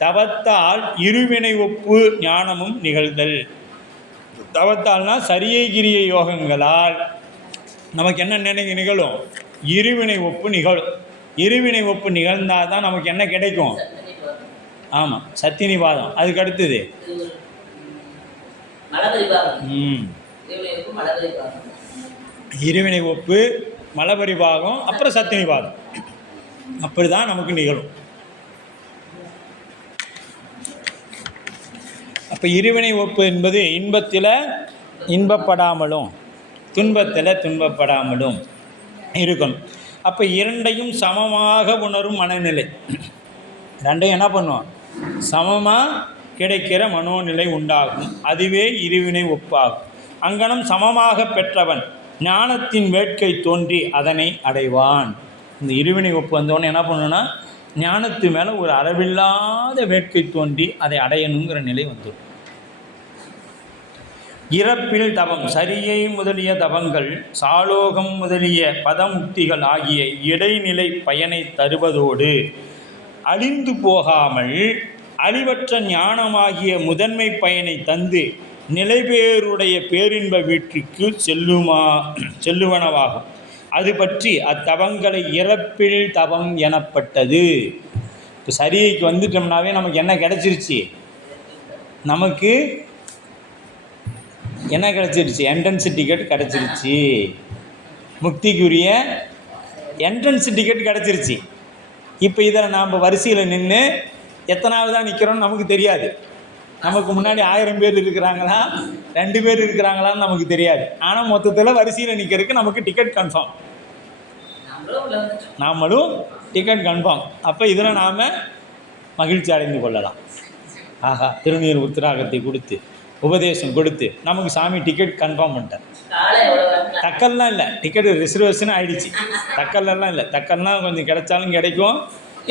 தவத்தால் இருவினை ஒப்பு ஞானமும் நிகழ்தல். தவத்தால்னா சரியை கிரிய யோகங்களால் நமக்கு என்ன நிகழும்? இருவினை ஒப்பு நிகழும். இருவினை ஒப்பு நிகழ்ந்தால் தான் நமக்கு என்ன கிடைக்கும்? ஆமாம், சத்தினிவாதம். அதுக்கு அடுத்தது இருவினை ஒப்பு, மலபரிபாகம், அப்புறம் சத்தினிவாதம். அப்படி தான் நமக்கு நிகழும். அப்போ இருவினை ஒப்பு என்பது இன்பத்தில் இன்பப்படாமலும் துன்பத்தில் துன்பப்படாமலும் இருக்கணும். அப்போ இரண்டையும் சமமாக உணரும் மனநிலை, ரெண்டையும் என்ன பண்ணுவோம்? சமமாக கிடைக்கிற மனோநிலை உண்டாகும். அதுவே இருவினை ஒப்பாகும். அங்கனம் சமமாக பெற்றவன் ஞானத்தின் வேட்கை தோன்றி அதனை அடைவான். இந்த இருவினை ஒப்பு வந்தவொடனே என்ன பண்ணணும்னா, ஞானத்து மேலே ஒரு அளவில்லாத வேட்கை தோன்றி அதை அடையணுங்கிற நிலை வந்துடும். இறப்பில் தவம் சரியை முதலிய தவங்கள் சாலோகம் முதலிய பதமுக்திகள் ஆகிய இடைநிலை பயனை தருவதோடு அழிந்து போகாமல் அழிவற்ற ஞானமாகிய முதன்மை பயனை தந்து நிலைபேருடைய பேரின்ப வீட்டிற்கு செல்லுவனவாகும். அது பற்றி அத்தவங்களை இறப்பில் தவம் எனப்பட்டது. இப்போ சரிக்கு வந்துட்டோம்னாவே நமக்கு என்ன கிடச்சிருச்சு? நமக்கு என்ன கிடச்சிருச்சு? என்ட்ரன்ஸ் டிக்கெட் கிடச்சிருச்சு. முக்திக்குரிய என்ட்ரன்ஸ் டிக்கெட் கிடச்சிருச்சு. இப்போ இதில் நாம் வரிசையில் நின்று எத்தனாவதாக நிற்கிறோன்னு நமக்கு தெரியாது. நமக்கு முன்னாடி 1000 பேர் இருக்கிறாங்களா 2 பேர் இருக்கிறாங்களான்னு நமக்கு தெரியாது. ஆனால் மொத்தத்தில் வரிசையில் நிற்கிறதுக்கு நமக்கு டிக்கெட் கன்ஃபார்ம், நாமளும் டிக்கெட் கன்ஃபார்ம். அப்போ இதில் நாம் மகிழ்ச்சி அடைந்து கொள்ளலாம். ஆஹா, திருநீர் உத்திராகத்தை கொடுத்து உபதேசம் கொடுத்து நமக்கு சாமி டிக்கெட் கன்ஃபார்ம் பண்ணிட்டார். தக்கல்லாம் இல்லை, டிக்கெட் ரிசர்வேஷன் ஆகிடுச்சு. தக்கல்லாம் இல்லை, தக்கல்லாம் கொஞ்சம் கிடைச்சாலும் கிடைக்கும்,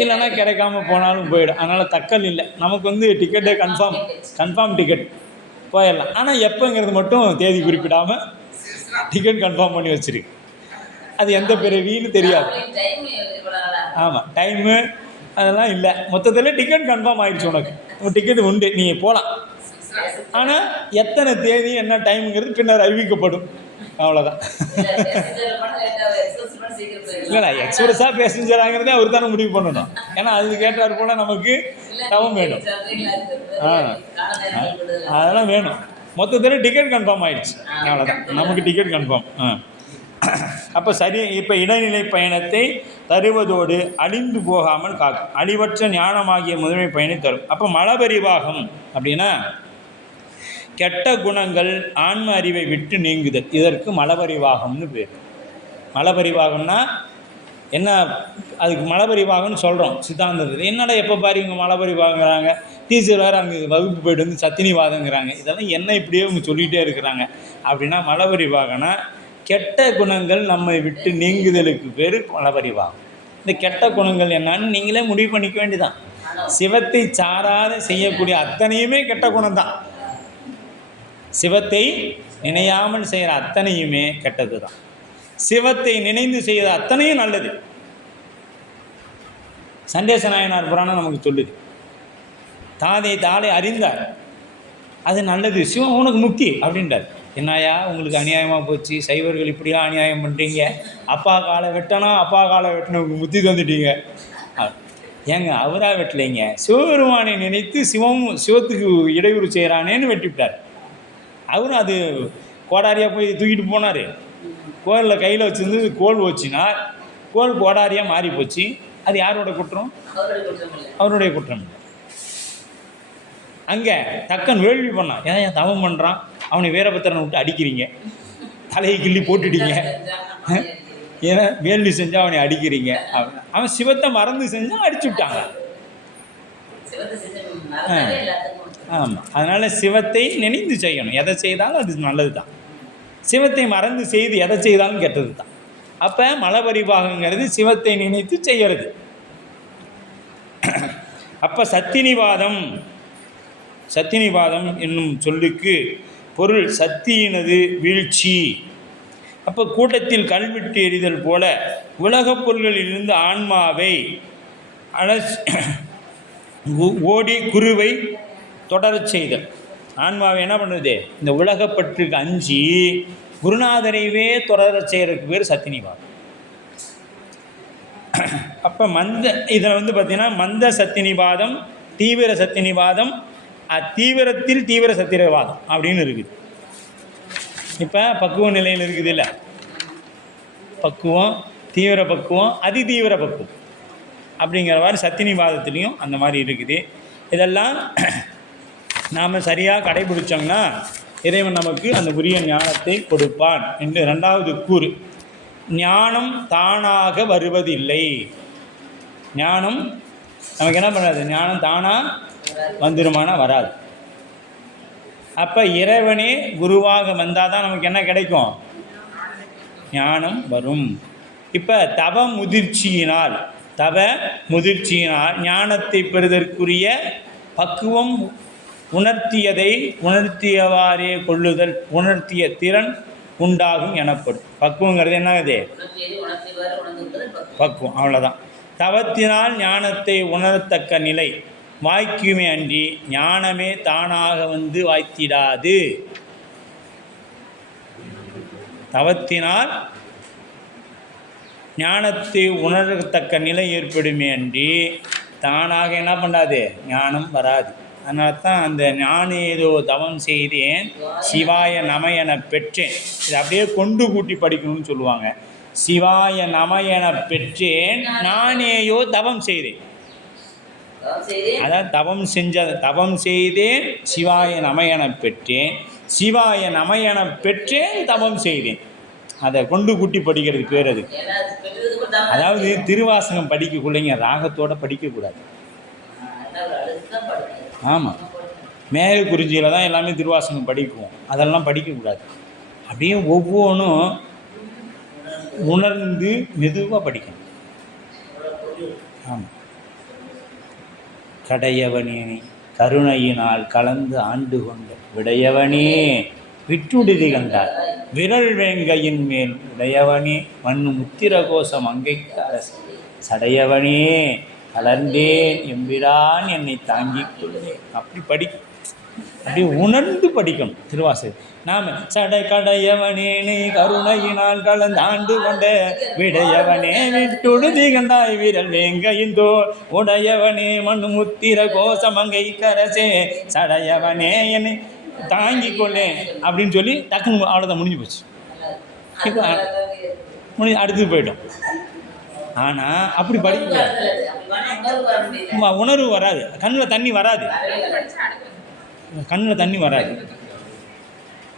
இல்லைன்னா கிடைக்காம போனாலும் போயிடும். அதனால் தக்கல் இல்லை, நமக்கு டிக்கெட்டே கன்ஃபார்ம் டிக்கெட் போயிடலாம். ஆனால் எப்போங்கிறது மட்டும் தேதி குறிப்பிடாமல் டிக்கெட் கன்ஃபார்ம் பண்ணி வச்சுருக்கு. அது எந்த பிறவின்னு தெரியாது. ஆமாம், டைமு அதெல்லாம் இல்லை. மொத்தத்தில் டிக்கெட் கன்ஃபார்ம் ஆகிடுச்சு. உனக்கு டிக்கெட் உண்டு, நீங்கள் போகலாம். ஆனால் எத்தனை தேதி என்ன டைமுங்கிறது பின்னர் அறிவிக்கப்படும். அவ்வளோதான். இல்லைண்ணா, எக்ஸ்பிரஸாக பேசஞ்சராங்கிறதே அவர் தானே முடிவு பண்ணணும். ஏன்னா அதுக்கு கேட்டார் போல் நமக்கு தவம் வேணும். அதெல்லாம் வேணும். மொத்தத்தில் டிக்கெட் கன்ஃபார்ம் ஆகிடுச்சு, அவ்வளோதான். நமக்கு டிக்கெட் கன்ஃபார்ம். அப்போ சரி. இப்போ இடைநிலை பயணத்தை தருவதோடு அழிந்து போகாமல் காக்கும், அழிவற்ற ஞானமாகிய முதன்மை பயனை தரும். அப்போ மலபரிவாகம் அப்படின்னா கெட்ட குணங்கள் ஆன்ம அறிவை விட்டு நீங்குதல். இதற்கு மலபரிவாகம்னு பேர். மலபரிவாகம்னா என்ன? அதுக்கு மலபரிவாகம்னு சொல்கிறோம் சித்தாந்தத்தில். என்னடா எப்போ பாரு இவங்க மலபரிவாகங்கிறாங்க, டீச்சர் வேறு அங்கே வகுப்பு போய்ட்டு வந்து சத்தினிவாதங்கிறாங்க, இதெல்லாம் என்ன இப்படியே இவங்க சொல்லிகிட்டே இருக்கிறாங்க அப்படின்னா மலபரிவாகனா கெட்ட குணங்கள் நம்மை விட்டு நீங்குதலுக்கு பேர் மலபரிவாகம். இந்த கெட்ட குணங்கள் என்னன்னு நீங்களே முடிவு பண்ணிக்க வேண்டியதான். சிவத்தை சாராத செய்யக்கூடிய அத்தனையுமே கெட்ட குணம்தான். சிவத்தை நினையாமல் செய்கிற அத்தனையுமே கெட்டது தான். சிவத்தை நினைந்து செய்கிற அத்தனையும் நல்லது. சண்டேச நாயனார் புராணம் நமக்கு சொல்லுது, தாளை அறிந்தார், அது நல்லது, சிவம் உனக்கு முக்கி அப்படின்றார். என்னாயா உங்களுக்கு அநியாயமாக போச்சு, சைவர்கள் இப்படிலாம் அநியாயம் பண்ணுறீங்க, அப்பா காலை வெட்டினவுக்கு புத்தி தந்துட்டீங்க. ஏங்க அவராக வெட்டலைங்க, சிவபெருமானை நினைத்து சிவத்துக்கு இடையூறு செய்கிறானேன்னு வெட்டிவிட்டார். அவரும் அது கோடாரியாக போய் தூக்கிட்டு போனார். கோலில் கையில் வச்சுருந்து கோல் வச்சினார், கோல் கோடாரியாக மாறி போச்சு. அது யாரோட குற்றம்? அவருடைய குற்றம் இல்லை. அங்கே தக்கன் வேள்வி பண்ணான், ஏன் தவம் பண்ணுறான், அவனை வீரபத்திரனை விட்டு அடிக்கிறீங்க, தலையை கிள்ளி போட்டுட்டீங்க, ஏன்னா வேள்வி செஞ்சால் அவனை அடிக்கிறீங்க. அவன் சிவத்தை மறந்து செஞ்சால் அடிச்சு விட்டாங்க. ஆமாம். அதனால் சிவத்தை நினைந்து செய்யணும். எதை செய்தாலும் அது நல்லது தான். சிவத்தை மறந்து செய்து எதை செய்தாலும் கெட்டது தான். அப்போ மலபரிவாகங்கிறது சிவத்தை நினைத்து செய்கிறது. அப்போ சத்தினிவாதம் என்னும் சொல்லுக்கு பொருள் சத்தியினது வீழ்ச்சி. அப்போ கூட்டத்தில் கல்விட்டு எறிதல் போல உலகப் பொருள்களிலிருந்து ஆன்மாவை ஓடி குருவை தொடரச் செய்தல். ஆன்மாவை என்ன பண்ணுறது? இந்த உலகப்பற்றுக்கு அஞ்சி குருநாதரைவே தொடரச் செய்கிறதுக்கு பேர் சத்தினிவாதம். அப்போ இதில் பார்த்திங்கன்னா மந்த சத்தினிவாதம், தீவிர சத்தினிவாதம், தீவிரத்தில் தீவிர சத்திரவாதம் அப்படின்னு இருக்குது. இப்போ பக்குவ நிலையில் இருக்குது இல்லை, பக்குவம், தீவிர பக்குவம், அதிதீவிர பக்குவம் அப்படிங்கிற மாதிரி சத்தினிவாதத்துலேயும் அந்த மாதிரி இருக்குது. இதெல்லாம் நாம் சரியாக கடைபிடிச்சோம்னா இறைவன் நமக்கு அந்த உரிய ஞானத்தை கொடுப்பான் என்று ரெண்டாவது கூறு. ஞானம் தானாக வருவதில்லை. ஞானம் நமக்கு என்ன பண்ணாது? ஞானம் தானாக வந்துருமானா வராது. அப்போ இறைவனே குருவாக வந்தால் தான் நமக்கு என்ன கிடைக்கும்? ஞானம் வரும். இப்போ தவ முதிர்ச்சியினால் ஞானத்தை பெறுதற்குரிய பக்குவம் உணர்த்தியதை உணர்த்தியவாறே கொள்ளுதல், உணர்த்திய திறன் உண்டாகும் எனப்படும். பக்குவங்கிறது என்னது? பக்குவம், அவ்வளோதான். தவத்தினால் ஞானத்தை உணரத்தக்க நிலை வாய்க்குமே அன்றி ஞானமே தானாக வந்து வாய்த்திடாது. தவத்தினால் ஞானத்தை உணரத்தக்க நிலை ஏற்படுமே அன்றி தானாக என்ன பண்ணாது? ஞானம் வராது. அதனால தான் அந்த ஞானேதோ தவம் செய்தேன் சிவாய நம என பெற்றேன். இது அப்படியே கொண்டு கூட்டி படிக்கணும்னு சொல்லுவாங்க. சிவாய நம என பெற்றேன் நானேயோ தவம் செய்தேன். அதான் தவம் செய்தேன் சிவாய நம என பெற்றேன், சிவாய நம என பெற்றேன் தவம் செய்தேன். அதை கொண்டு கூட்டி படிக்கிறது பேர் அது. அதாவது திருவாசகம் படிக்கக்குள்ளைங்க ராகத்தோடு படிக்கக்கூடாது. ஆமாம், மேக குறிஞ்சியில் தான் எல்லாமே திருவாசகம் படிக்குவோம், அதெல்லாம் படிக்கக்கூடாது. அப்படியே ஒவ்வொன்றும் உணர்ந்து மெதுவாக படிக்கணும். ஆமாம். கடையவனே கருணையினால் கலந்து ஆண்டு கொண்ட விடையவனே விட்டுடுதி கண்டார் விரல் வேங்கையின் மேல் உடையவனே மண்ணு முத்திர கோஷம் அங்கைக்கு அரசு சடையவனே கலர்ந்தேன் எம்பிரான் என்னை தாங்கிக் கொள்வேன். அப்படி அப்படியே உணர்ந்து படிக்கணும் திருவாசகம். நாம் சடை கடையவனேனே கருணையினால் கலந்தாண்டு கொண்ட விடையவனே விட்டுடுதி கண்டாய் வீரல் வேங்கையிந்தோ உடையவனே மண்ணு முத்திர கோசமங்கை கரசே சடையவனே என்னை தாங்கிக் கொள்ளேன் அப்படின்னு சொல்லி டக்குன்னு அவ்வளோதான் முடிஞ்சு போச்சு. இப்போ அடுத்து போய்ட்டோம். ஆனால் அப்படி படிக்க உணர்வு வராது, கண்ணில் தண்ணி வராது, கண்ணில் தண்ணி வராது.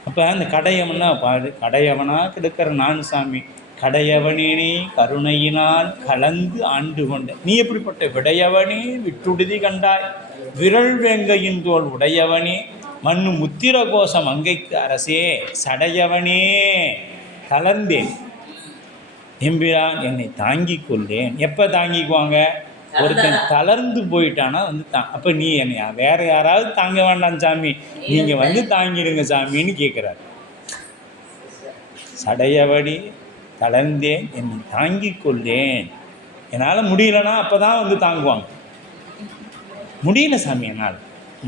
அப்போ அந்த கடையவனா பாடு, கடையவனா கிடக்கிற நான் சாமி கடையவனே கருணையினால் கலந்து ஆண்டு கொண்ட நீ எப்படிப்பட்ட விடையவனே விட்டுடுதி கண்டாய் விரல் வேங்கையின் தோல் உடையவனே மண்ணு முத்திர கோஷம் அங்கைக்கு அரசே சடையவனே தளர்ந்தேன் எம்பிரான் என்னை தாங்கிக் கொள்ளேன். எப்போ தாங்கிக்குவாங்க? ஒருத்தன் தளர்ந்து போயிட்டானா வந்து அப்போ நீ என்னை வேற யாராவது தாங்க வேண்டாம் சாமி, நீங்கள் வந்து தாங்கிடுங்க சாமின்னு கேட்குறாரு. சடையவடி தளர்ந்தேன் என்னை தாங்கிக் கொள்ளேன். என்னால் முடியலன்னா அப்போ தான் வந்து தாங்குவாங்க. முடியல சாமி என்னால்,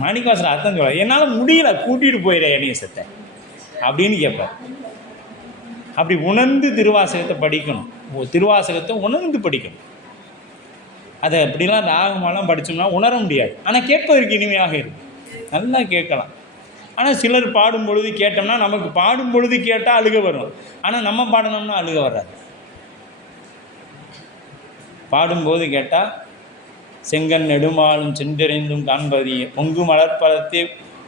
மாணிக்கவாசகர் அர்த்தம் சொல்ல, என்னால் முடியல கூட்டிகிட்டு போயிட இணையசத்தை அப்படின்னு கேட்பார். அப்படி உணர்ந்து திருவாசகத்தை படிக்கணும். திருவாசகத்தை உணர்ந்து படிக்கணும். அதை அப்படிலாம் ராகமெல்லாம் படித்தோம்னா உணர முடியாது. ஆனால் கேட்பதற்கு இனிமையாக இருக்கும், நல்லா கேட்கலாம். ஆனால் சிலர் பாடும் பொழுது கேட்டோம்னா, நமக்கு பாடும் பொழுது கேட்டால் அழுக வரும், ஆனால் நம்ம பாடணும்னா அழுக வராது. பாடும்போது கேட்டால் செங்கன் நெடுமாலும் சென்றறிந்தும் காண்பதியே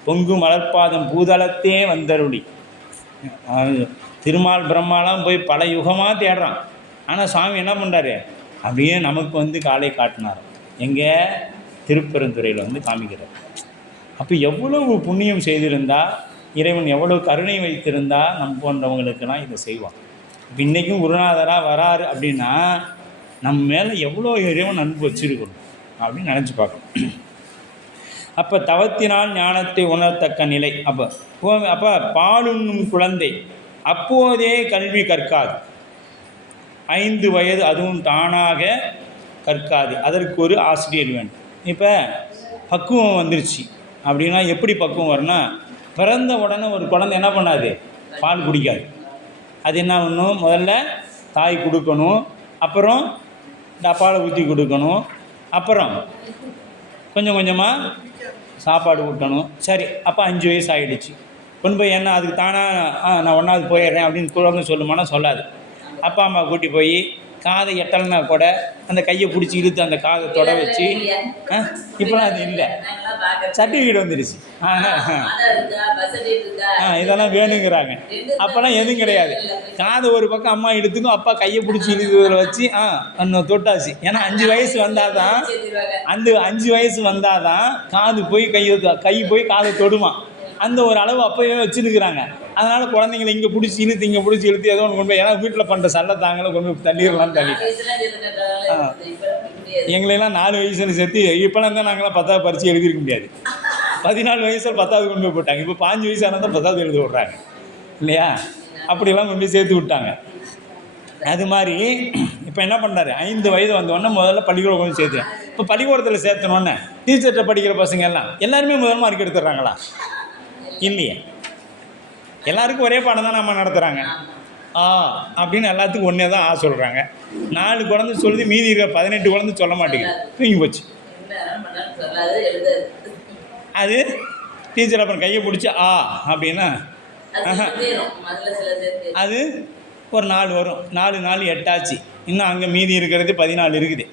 பொங்கு மலர்பாதம் பூதளத்தே வந்தருளி. திருமால் பிரம்மாலாம் போய் பல யுகமாக தேடுறான். ஆனால் சாமி என்ன பண்ணுறாரு? அப்படியே நமக்கு வந்து காலை காட்டினார். எங்கே? திருப்பெருந்துறையில் வந்து காமிக்கிறார். அப்போ எவ்வளவு புண்ணியம் செய்திருந்தால், இறைவன் எவ்வளோ கருணை வைத்திருந்தால் நம் போன்றவங்களுக்கெல்லாம் இதை செய்வான். இப்போ இன்றைக்கும் குருநாதராக வராரு அப்படின்னா நம்ம மேலே எவ்வளோ இறைவன் அன்பு வச்சிருக்கணும் அப்படின்னு நினச்சி பார்க்கணும். அப்போ தவத்தினால் ஞானத்தை உணரத்தக்க நிலை. அப்போ பாலுண்ணும் குழந்தை அப்போதே கல்வி கற்காது, 5 வயது அதுவும் தானாக கற்காது, அதற்கு ஒரு ஆசிரியர் வேண்டும். இப்போ பக்குவம் வந்துருச்சு அப்படின்னா எப்படி பக்குவம் வரும்னா, பிறந்த உடனே ஒரு குழந்தை என்ன பண்ணாது? பால் குடிக்காது. அது என்ன பண்ணணும்? முதல்ல தாய் கொடுக்கணும், அப்புறம் டப்பாலை ஊற்றி கொடுக்கணும், அப்புறம் கொஞ்சம் கொஞ்சமாக சாப்பாடு ஊட்டணும். சரி, அப்போ 5 வயசு ஆகிடுச்சு. கொண்டு போய் என்ன அதுக்கு தானாக நான் 1வது போயிடுறேன் அப்படின்னு குழந்தை சொல்லுமானா சொல்லாது. அப்பா அம்மா கூட்டி போய் காதை எட்டலைன்னா கூட அந்த கையை பிடிச்சி இழுத்து அந்த காதை தொட வச்சு, இப்போலாம் அது இல்லை, சர்டிஃபிகேட் வந்துடுச்சு, இதெல்லாம் வேணுங்கிறாங்க. அப்போல்லாம் எதுவும் கிடையாது. காதை ஒரு பக்கம் அம்மா இழுத்துக்கும், அப்பா கையை பிடிச்சி இழுக்கிறத வச்சு தொட்டாச்சு. ஏன்னா 5 வயசு வந்தால் தான், அந்த 5 வயசு வந்தால் தான் காது போய் கை போய் காதை தொடுமா. அந்த ஒரு அளவு அப்போயே வச்சுருக்குறாங்க. அதனால் குழந்தைங்களை இங்கே பிடிச்சி இழுத்து ஏதோ ஒன்று கொண்டு போய், ஏன்னா வீட்டில் பண்ணுற சண்டை தாங்கள கொண்டு போய் தள்ளிடலான்னு தள்ளிட்டு எங்களெல்லாம் 4 வயசுன்னு சேர்த்து இப்போலாம் தான் நாங்களாம் 10வது பரிட்சை எழுதிருக்க முடியாது. 14 வயசில் 10வது கொண்டு போய் போட்டாங்க. இப்போ 5 வயசானால் தான் 10வது எழுத விட்றாங்க இல்லையா? அப்படிலாம் கொண்டு போய் சேர்த்து விட்டாங்க. அது மாதிரி இப்போ என்ன பண்ணுறாரு? 5 வயது வந்தோடனே முதல்ல பள்ளிக்கூடம் கொண்டு சேர்த்துறேன். இப்போ பள்ளிக்கூடத்தில் சேர்த்தனோடனே டீச்சர்கிட்ட படிக்கிற பசங்க எல்லாம் எல்லாருமே முதல் மார்க் எடுத்துடுறாங்களா? இல்லையே. எல்லாருக்கும் ஒரே பாடம் தான் நம்ம நடத்துகிறாங்க. அப்படின்னு எல்லாத்துக்கும் ஒன்றே தான் சொல்கிறாங்க. 4 குழந்தை சொல்லுது, மீதி இருக்க 18 குழந்தை சொல்ல மாட்டேங்குது, தூங்கி போச்சு. அது டீச்சர் அப்புறம் கையை பிடிச்சி அப்படின்னா அது ஒரு 4 வரும். 4 8 ஆச்சு. இன்னும் அங்கே மீதி இருக்கிறது 14 இருக்குது.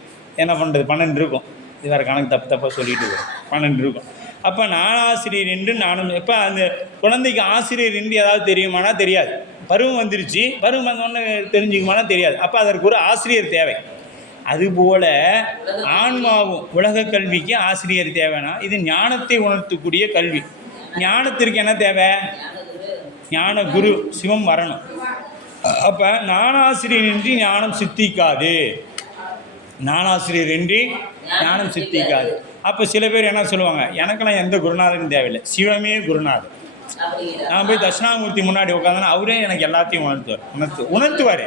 என்ன பண்ணுறது? 12 இருக்கும். இது வேறு கணக்கு தப்பாக சொல்லிட்டு வரும். 12 இருக்கும். அப்போ நானாசிரியர் என்று நானும். இப்போ அந்த குழந்தைக்கு ஆசிரியர் என்று ஏதாவது தெரியுமானா தெரியாது. பருவம் வந்துருச்சு, பருவம் வந்தோடனே தெரிஞ்சுக்குமானா தெரியாது. அப்போ அதற்கு ஒரு ஆசிரியர் தேவை. அதுபோல் ஆன்மாவும் உலக கல்விக்கு ஆசிரியர் தேவைன்னா, இது ஞானத்தை உணர்த்தக்கூடிய கல்வி. ஞானத்திற்கு என்ன தேவை? ஞான குரு சிவம் வரணும். அப்போ நானாசிரியர் இன்றி ஞானம் சித்திக்காது. நானாசிரியர் இன்றி ஞானம் சித்திக்காது. அப்போ சில பேர் என்ன சொல்லுவாங்க? எனக்கெல்லாம் எந்த குருநாதனும் தேவையில்லை, சிவமே குருநாதன். நான் போய் தட்சிணாமூர்த்தி முன்னாடி உட்காந்தேன்னா அவரே எனக்கு எல்லாத்தையும் உணர்த்துவார்.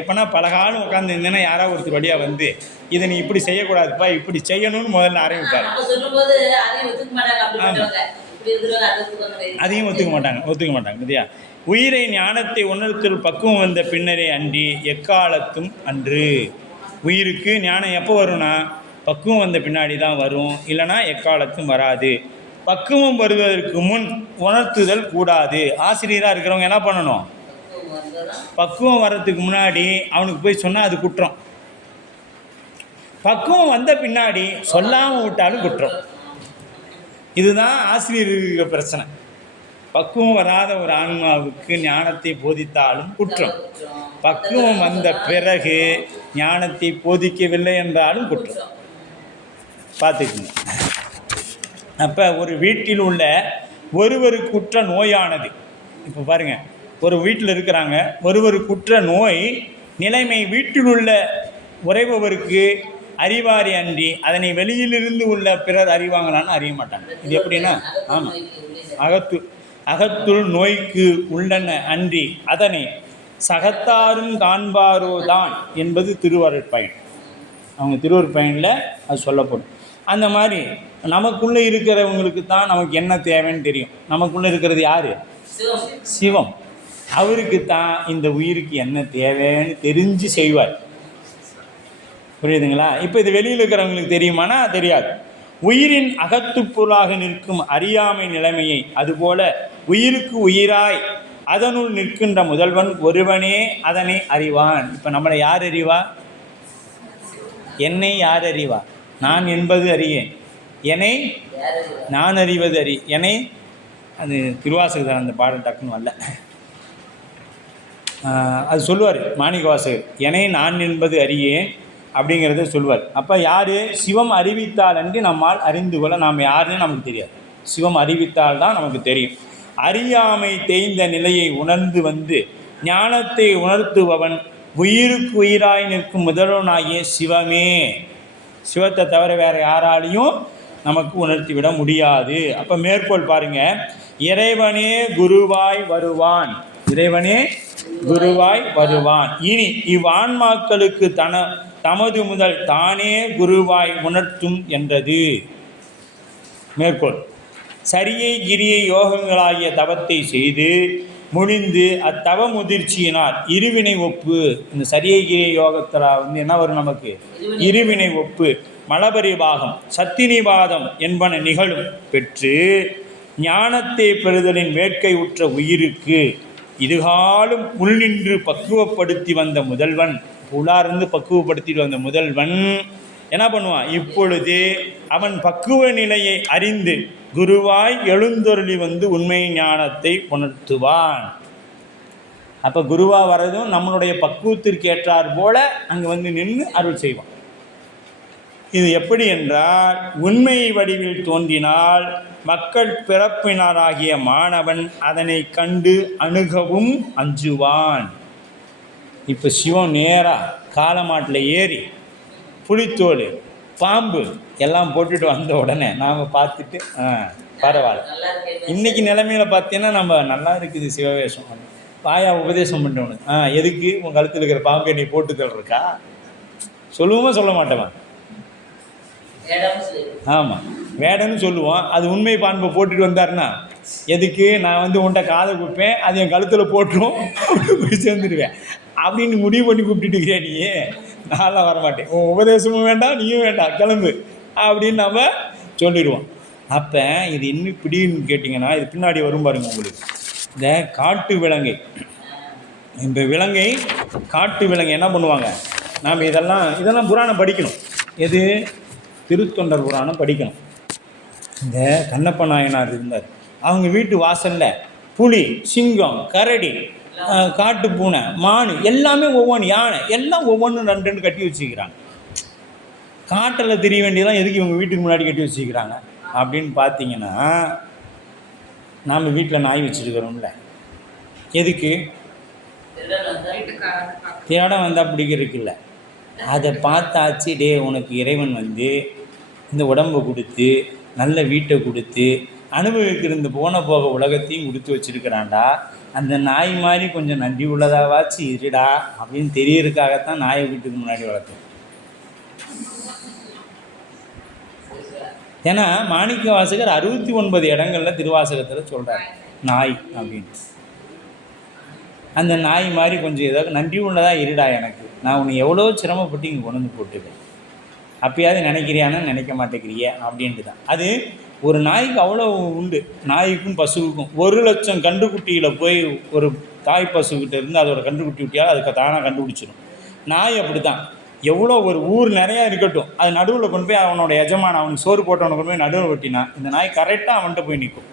எப்போனா பல காலம் உட்காந்துருந்தேன்னா யாராவது ஒருத்தர் வழியாக வந்து இதை நீ இப்படி செய்யக்கூடாதுப்பா, இப்படி செய்யணும்னு முதல்ல ஆரம்பிப்பார். அதையும் ஒத்துக்க மாட்டாங்க பத்தியா. உயிரை ஞானத்தை உணர்த்தல் பக்குவம் வந்த பின்னரே அன்றி எக்காலத்தும் அன்று. உயிருக்கு ஞானம் எப்போ வரும்னா பக்குவம் வந்த பின்னாடி தான் வரும், இல்லைனா எக்காலத்தும் வராது. பக்குவம் வருவதற்கு முன் உணர்த்துதல் கூடாது. ஆசிரியராக இருக்கிறவங்க என்ன பண்ணணும், பக்குவம் வர்றதுக்கு முன்னாடி அவனுக்கு போய் சொன்னால் அது குற்றம், பக்குவம் வந்த பின்னாடி சொல்லாமல் விட்டாலும் குற்றம். இதுதான் ஆசிரியருக்கு பிரச்சனை. பக்குவம் வராத ஒரு ஆன்மாவுக்கு ஞானத்தை போதித்தாலும் குற்றம், பக்குவம் வந்த பிறகு ஞானத்தை போதிக்கவில்லை என்றாலும் குற்றம். பார்த்துக்குங்க. அப்போ ஒரு வீட்டில் உள்ள ஒருவருக்குற்ற நோயானது, இப்போ பாருங்கள், ஒரு வீட்டில் இருக்கிறாங்க, ஒருவருக்குற்ற நோய் நிலைமை வீட்டில் உள்ள உறைபவருக்கு அறிவாரி அன்றி அதனை வெளியிலிருந்து உள்ள பிறர் அறிவாங்களான்னு அறிய மாட்டாங்க. இது எப்படின்னா, ஆமாம், அகத்துள் நோய்க்கு உள்ளன அன்றி அதனை சகத்தாரும் காண்பாரோ தான் என்பது திருவருட்பயன். அவங்க திருவருட்பயனில் அது சொல்லப்படும். அந்த மாதிரி நமக்குள்ளே இருக்கிறவங்களுக்கு தான் நமக்கு என்ன தேவைன்னு தெரியும். நமக்குள்ளே இருக்கிறது யார்? சிவம். அவருக்கு தான் இந்த உயிருக்கு என்ன தேவைன்னு தெரிஞ்சு செய்வார். புரியுதுங்களா? இப்போ இது வெளியில் இருக்கிறவங்களுக்கு தெரியுமானா தெரியாது. உயிரின் அகத்துப்பொருளாக நிற்கும் அறியாமை நிலைமையை அதுபோல உயிருக்கு உயிராய் அதனுள் நிற்கின்ற முதல்வன் ஒருவனே அதனை அறிவான். இப்போ நம்மளை யார் அறிவா? என்னை யார் அறிவா? நான் என்பது அறியேன், என்னை நான் அறிவது என்னை அது திருவாசகர் அந்த பாடல் டக்குன்னு வரல, அது சொல்லுவார் மாணிக்கவாசகர், என்னை நான் என்பது அறியேன் அப்படிங்கிறத சொல்லுவார். அப்போ யார்? சிவம் அறிவித்தால் அன்றி நம்மால் அறிந்து கொள்ள நாம் யாருன்னு நமக்கு தெரியாது. சிவம் அறிவித்தால் தான் நமக்கு தெரியும். அறியாமை தேய்ந்த நிலையை உணர்ந்து வந்து ஞானத்தை உணர்த்துபவன் உயிருக்கு உயிராய் நிற்கும் முதல்வனாகிய சிவமே. சிவத்தை தவிர வேறு யாராலையும் நமக்கு உணர்த்திவிட முடியாது. அப்போ மேற்கோள் பாருங்கள், இறைவனே குருவாய் வருவான், இறைவனே குருவாய் வருவான். இனி இவ்வான்மாக்களுக்கு தமது முதல் தானே குருவாய் உணர்த்தும் என்றது. மேற்கோள், சரியை கிரியை யோகங்களாகிய தவத்தை செய்து முடிந்து அத்தவ முதிர்ச்சியினால் இருவினை ஒப்பு. இந்த சரியை கிரியை யோகத்தில் என்ன வரும் நமக்கு? இருவினை ஒப்பு, மலபரிபாகம், சத்தினிவாதம் என்பன நிகழும் பெற்று ஞானத்தை பெறுதலின் வேட்கை உற்ற உயிருக்கு இதுகாலும் உள்நின்று பக்குவப்படுத்தி வந்த முதல்வன், உள்ளார்ந்து பக்குவப்படுத்திட்டு வந்த முதல்வன் என்ன பண்ணுவான்? இப்பொழுது அவன் பக்குவ நிலையை அறிந்து குருவாய் எழுந்தொருளி வந்து உண்மை ஞானத்தை உணர்த்துவான். அப்போ குருவா வர்றதும் நம்மளுடைய பக்குவத்திற்கு ஏற்றார் போல அங்கே வந்து நின்று அருள் செய்வான். இது எப்படி என்றால், உண்மை வடிவில் தோன்றினால் மக்கள் பிறப்பினராகிய மாணவன் அதனை கண்டு அணுகவும் அஞ்சுவான். இப்போ சிவம் நேராக காலமாட்டில் ஏறி புலித்தோல் பாம்பு எல்லாம் போட்டுட்டு வந்த உடனே நாம் பார்த்துட்டு பரவாயில்ல, இன்றைக்கி நிலைமையில் பார்த்தீங்கன்னா நம்ம நல்லா இருக்குது சிவவேஷம், வாயா உபதேசம் பண்ணிட்டோன்னு, எதுக்கு உங்கள் கழுத்தில் இருக்கிற பாம்பு நீ போட்டுத்தல் இருக்கா சொல்லுவோமா சொல்ல மாட்டேவன்? ஆமாம், வேடன்னு சொல்லுவோம். அது உண்மை பாம்பை போட்டுட்டு வந்தாருன்னா எதுக்கு? நான் வந்து உன்ட்ட காதை கூப்பேன், அது என் கழுத்தில் போட்டுரும், போய் சேர்ந்துடுவேன் அப்படின்னு முடிவு பண்ணி கூப்பிட்டுட்டு இருக்கிறியா நீ? நான்லாம் வரமாட்டேன், உன் உபதேசமும் வேண்டாம், நீயும் வேண்டாம், கிளம்பு அப்படின்னு நம்ம சொல்லிடுவோம். அப்போ இது இன்னும் இப்படின்னு கேட்டிங்கன்னா இது பின்னாடி வரும் பாருங்கள் உங்களுக்கு. இந்த காட்டு விலங்கை, இந்த விலங்கை காட்டு விலங்கை என்ன பண்ணுவாங்க? நாம் இதெல்லாம் புராணம் படிக்கணும். எது? திருத்தொண்டர் புராணம் படிக்கணும். இந்த கண்ணப்ப நாயனார் இருந்தார், அவங்க வீட்டு வாசலில் புலி, சிங்கம், கரடி, காட்டு பூனை, மான் எல்லாமே ஒவ்வொன்று, யானை எல்லாம் ஒவ்வொன்றும் ரெண்டு ரெண்டு கட்டி வச்சுக்கிறாங்க. காட்டில் தெரிய வேண்டியதான் எதுக்கு இவங்க வீட்டுக்கு முன்னாடி கட்டி வச்சுக்கிறாங்க அப்படின்னு பார்த்தீங்கன்னா, நாம் வீட்டில் நாய் வச்சுருக்கிறோம்ல, எதுக்கு? தேடம் வந்தால் பிடிக்கிறதுக்கு. அதை பார்த்தாச்சு, டே உனக்கு இறைவன் வந்து இந்த உடம்பை கொடுத்து நல்ல வீட்டை கொடுத்து அனுபவிக்கிற இந்த போன போக உலகத்தையும் கொடுத்து வச்சுருக்கிறான்டா, அந்த நாய் மாதிரி கொஞ்சம் நன்றி உள்ளதாவாச்சு இருடா அப்படின்னு தெரியறதுக்காகத்தான் நாயை வீட்டுக்கு முன்னாடி வளர்த்தோம். ஏன்னா மாணிக்க வாசகர் 69 இடங்களில் திருவாசகத்தில் சொல்கிறார் நாய் அப்படின்னு. அந்த நாய் மாதிரி கொஞ்சம் ஏதாவது நன்றி உள்ளதாக இருடா, எனக்கு நான் உன்னை எவ்வளோ சிரமப்பட்டு இங்கே கொண்டு வந்து போட்டுக்கிறேன், அப்பயாவது நினைக்கிறியான்னு நினைக்க மாட்டேங்கிறிய அப்படின்ட்டு தான். அது ஒரு நாய்க்கு அவ்வளோ உண்டு. நாய்க்கும் பசுவுக்கும் 1,00,000 கன்றுக்குட்டியில் போய் ஒரு தாய் பசுக்கிட்ட இருந்து அதோட கன்றுக்குட்டி விட்டியால் அதுக்கு தானாக கண்டுபிடிச்சிடும். நாய் அப்படி தான். எவ்வளோ ஒரு ஊர் நிறையா இருக்கட்டும், அது நடுவில் கொண்டு போய் அவனோட எஜமான அவனுக்கு சோறு போட்டவனை கொண்டு போய் நடுவில் வெட்டினா இந்த நாய் கரெக்டாக அவன்கிட்ட போய் நிற்கும்,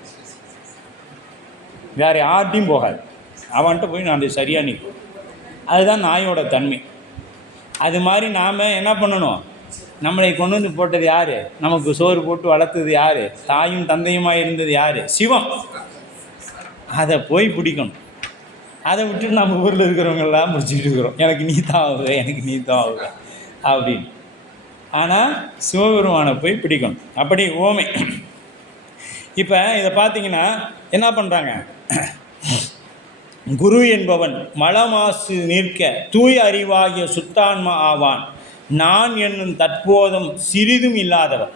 வேறு யார்ட்டையும் போகாது, அவன்கிட்ட போய் நான் சரியாக நிற்கும். அதுதான் நாயோட தன்மை. அது மாதிரி நாம் என்ன பண்ணணும், நம்மளை கொண்டு வந்து போட்டது யார், நமக்கு சோறு போட்டு வளர்த்தது யார், தாயும் தந்தையுமாக இருந்தது யார், சிவம். அதை போய் பிடிக்கணும். அதை விட்டுட்டு நம்ம ஊரில் இருக்கிறவங்கெல்லாம் முடிச்சுக்கிட்டு இருக்கிறோம், எனக்கு நீ தான் ஆகுக, எனக்கு நீ தான் ஆகுக அப்படின்னு. ஆனால் சிவபெருமானை போய் பிடிக்கணும். அப்படி ஓமை. இப்போ இதை பார்த்தீங்கன்னா என்ன பண்ணுறாங்க, குரு என்பவன் மலமாசு நிற்க தூய அறிவாகிய சுத்தான்மா ஆவான், நான் என்னும் தற்போதம் சிறிதும் இல்லாதவர்.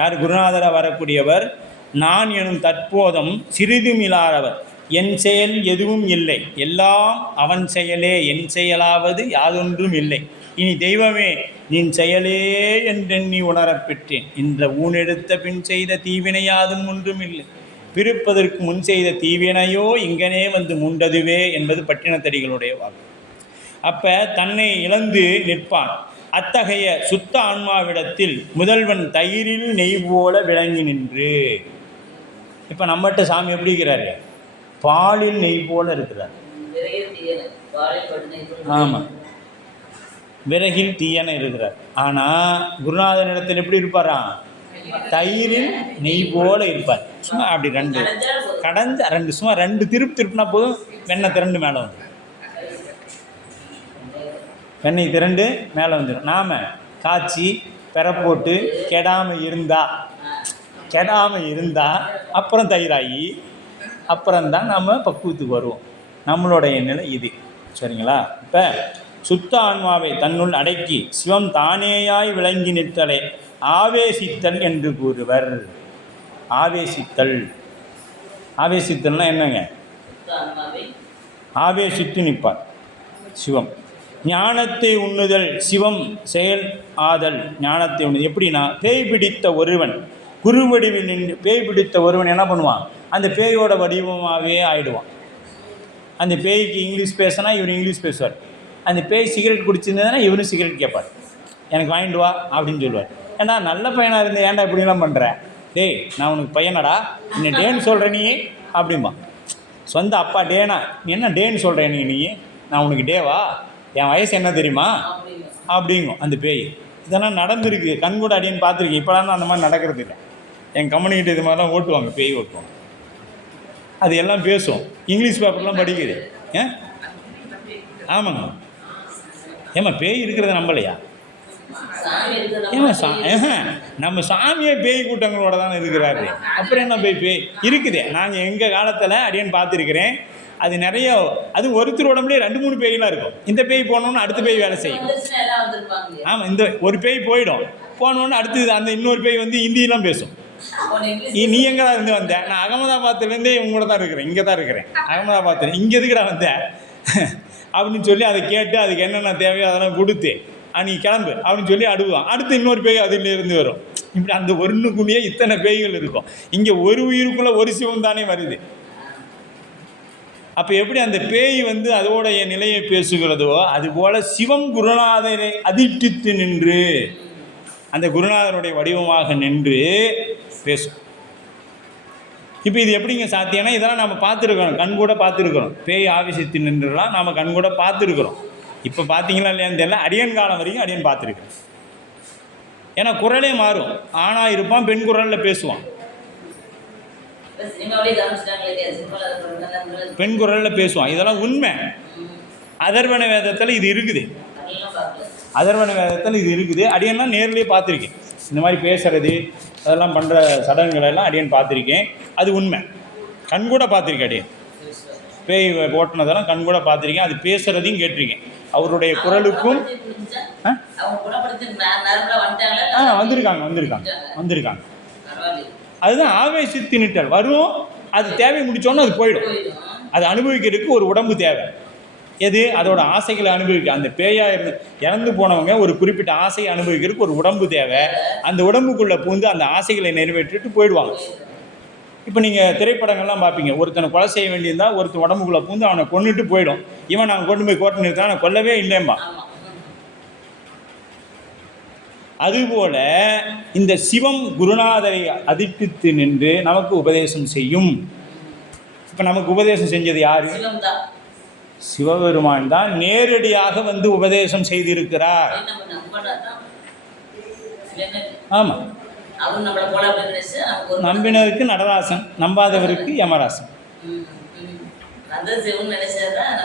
யார்? குருநாதராக வரக்கூடியவர். நான் எனும் தற்போதம் சிறிதும் இல்லாதவர், என் செயல் எதுவும் இல்லை, எல்லாம் அவன் செயலே, என் செயலாவது யாதொன்றும் இல்லை, இனி தெய்வமே நின் செயலே என்றெண்ணி உணரப் பெற்றேன், இந்த ஊனெடுத்த பின் செய்த தீவினை யாதும் ஒன்றும் இல்லை, பிறப்பதற்கு முன் செய்த தீவினையோ இங்கனே வந்து முண்டதுவே என்பது பட்டினத்தடிகளுடைய வாக்கு. அப்போ தன்னை இழந்து நிற்பான். அத்தகைய சுத்த ஆன்மாவிடத்தில் முதல்வன் தயிரில் நெய் போல விளங்கி நின்று. இப்போ நம்மகிட்ட சாமி எப்படி இருக்கிறாரு? பாலில் நெய் போல இருக்கிறார். ஆமாம், விறகில் தீயன இருக்கிறார். ஆனால் குருநாதனிடத்தில் எப்படி இருப்பாராம்? தயிரில் நெய் போல இருப்பார். சும்மா அப்படி கடைஞ்ச சும்மா 2 திருப்பினா போதும், வெண்ணெய் திரண்டு மேலே வந்துடும், வெண்ணெய் திரண்டு மேலே வந்துடும். நாம் காய்ச்சி பெறப்போட்டு கெடாமல் இருந்தால் அப்புறம் தயிராகி அப்புறம்தான் நம்ம பக்குவத்துக்கு வருவோம். நம்மளுடைய நிலை இது. சரிங்களா? இப்போ சுத்த ஆன்மாவை தன்னுள் அடக்கி சிவம் தானேயாய் விளங்கி நிற்றலை ஆவேசித்தல் என்று கூறுவர். ஆவேசித்தல்னா என்னங்க? ஆவேசித்து நிற்பார் சிவம். ஞானத்தை உண்ணுதல் சிவம் செயல் ஆதல். ஞானத்தை உண்ணுதல் எப்படின்னா, பேய் பிடித்த ஒருவன் குரு வடிவில் நின்று, பேய் பிடித்த ஒருவன் என்ன பண்ணுவான்? அந்த பேயோட வடிவமாகவே ஆகிடுவான். அந்த பேய்க்கு இங்கிலீஷ் பேசினா இவர் இங்கிலீஷ் பேசுவார், அந்த பேய் சிகரெட் குடிச்சிருந்ததுன்னா இவரும் சிகரெட் கேட்பார், எனக்கு வாங்கிட்டு வா அப்படின்னு சொல்லுவார். ஏன்னா நல்ல பையனாக இருந்து ஏன்டா இப்படிலாம் பண்ணுற, டேய் நான் உனக்கு பையனடா, என்ன டேன்னு சொல்கிற நீ அப்படிம்பா. சொந்த அப்பா டேனா, நீ என்ன டேன்னு சொல்கிற நீ, நான் உனக்கு டேவா, என் வயசு என்ன தெரியுமா அப்படிங்கும் அந்த பேய். இதெல்லாம் நடந்துருக்கு, கண் கூட அடின்னு பார்த்துருக்கு. இப்போலாம் அந்த மாதிரி நடக்கிறது இல்லை. என் கம்பெனிக்கிட்ட இது மாதிரிலாம் ஓட்டுவாங்க, பேய் ஓட்டுவாங்க. அது எல்லாம் பேசும், இங்கிலீஷ் பேப்பர்லாம் படிக்குது. ஆமாங்க. ஏம்மா பேய் இருக்கிறத நம்பலையா? ஏமா நம்ம சாமியே பேய் கூட்டங்களோட தானே இருக்கிறாரு, அப்புறம் என்ன பேய் இருக்குதே. நாங்கள் எங்கள் காலத்தில் அடியேன்னு பார்த்துருக்கிறேன், அது நிறைய, அது ஒருத்தர் உடம்புலேயே 2-3 பேய்லாம் இருக்கும். இந்த பேய் போனோன்னு அடுத்த பேய் வேலை செய்யும். ஆமாம், இந்த ஒரு பேய் போனோன்னு அடுத்தது அந்த இன்னொரு பேய் வந்து ஹிந்தியெலாம் பேசும். நீ எங்கடா இருந்து வந்த? நான் அகமதாபாத்துலேருந்தே இவங்களோட தான் இருக்கிறேன், இங்கே தான் இருக்கிறேன், அகமதாபாத்தில். இங்கே எதுக்குடா வந்தேன் அப்படின்னு சொல்லி அதை கேட்டு அதுக்கு என்னென்ன தேவையோ அதெல்லாம் கொடுத்து நீ கிளம்பு அப்படின்னு சொல்லி அடுவான். அடுத்து இன்னொரு பேய் அதிலேருந்து வரும். இப்படி அந்த ஒன்றுக்குள்ளேயே இத்தனை பேய்கள் இருக்கும். இங்கே ஒரு உயிருக்குள்ளே ஒரு சிவம் தானே வருது. அப்போ எப்படி அந்த பேய் வந்து அதோடைய நிலையை பேசுகிறதோ அதுபோல் சிவம் குருநாதரை அதிர்ஷ்டித்து நின்று, அந்த குருநாதருடைய வடிவமாக நின்று பேசும். இப்போ இது எப்படிங்க சாத்தியம்னா, இதெல்லாம் நம்ம பார்த்துருக்கோம், கண்கூட பார்த்துருக்குறோம். பேய் ஆவேசித்து நின்றுலாம் நாம் கண்கூட பார்த்துருக்குறோம். இப்போ பார்த்தீங்களா இல்லையான்னு தெரியல, அடியன் காலம் வரைக்கும் அடியன் பார்த்துருக்கேன். ஏன்னா குரலே மாறும், ஆணாக இருப்பான், பெண் குரலில் பேசுவான், பெண் குரலில் பேசுவான். இதெல்லாம் உண்மை. அதர்வன வேதத்தில் இது இருக்குது, அதர்வன வேதத்தில் இது இருக்குது. அடியன்லாம் நேர்லேயே பார்த்துருக்கேன். இந்த மாதிரி பேசுகிறது அதெல்லாம் பண்ணுற சடங்குகளெல்லாம் அடியன் பார்த்துருக்கேன். அது உண்மை, கண்கூட பார்த்துருக்கேன். அடியன் பேய் ஓட்டினதெல்லாம் கண்கூட பார்த்துருக்கேன். அது பேசுகிறதையும் கேட்டிருக்கேன். அவருடைய குரலுக்கும் வந்திருக்காங்க. அதுதான் ஆவேசித்து நிற்றல். வரும், அது தேவை முடித்தோன்னே அது போயிடும். அது அனுபவிக்கிறதுக்கு ஒரு உடம்பு தேவை. எது? அதோட ஆசைகளை அனுபவிக்க. அந்த பேயாக இறந்து போனவங்க ஒரு குறிப்பிட்ட ஆசையை அனுபவிக்கிறதுக்கு ஒரு உடம்பு தேவை. அந்த உடம்புக்குள்ளே பூந்து அந்த ஆசைகளை நிறைவேற்றிட்டு போயிடுவாங்க. இப்போ நீங்கள் திரைப்படங்கள்லாம் பார்ப்பீங்க, ஒருத்தனை கொலை செய்ய வேண்டியிருந்தால் ஒருத்தன் உடம்புக்குள்ளே பூந்து அவனை கொண்டுட்டு போயிடும். இவன் நாங்கள் கொண்டு போய் கோர்ட்டு நிறுத்தான், நான் கொல்லவே இல்லைம்பா. அதுபோல இந்த சிவம் குருநாதரை அதிர்ப்பித்து நின்று நமக்கு உபதேசம் செய்யும். இப்போ நமக்கு உபதேசம் செஞ்சது யாரு? சிவபெருமான் தான் நேரடியாக வந்து உபதேசம் செய்திருக்கிறார். ஆமாம், நம்பினருக்கு நடராசன், நம்பாதவருக்கு யமராசன்.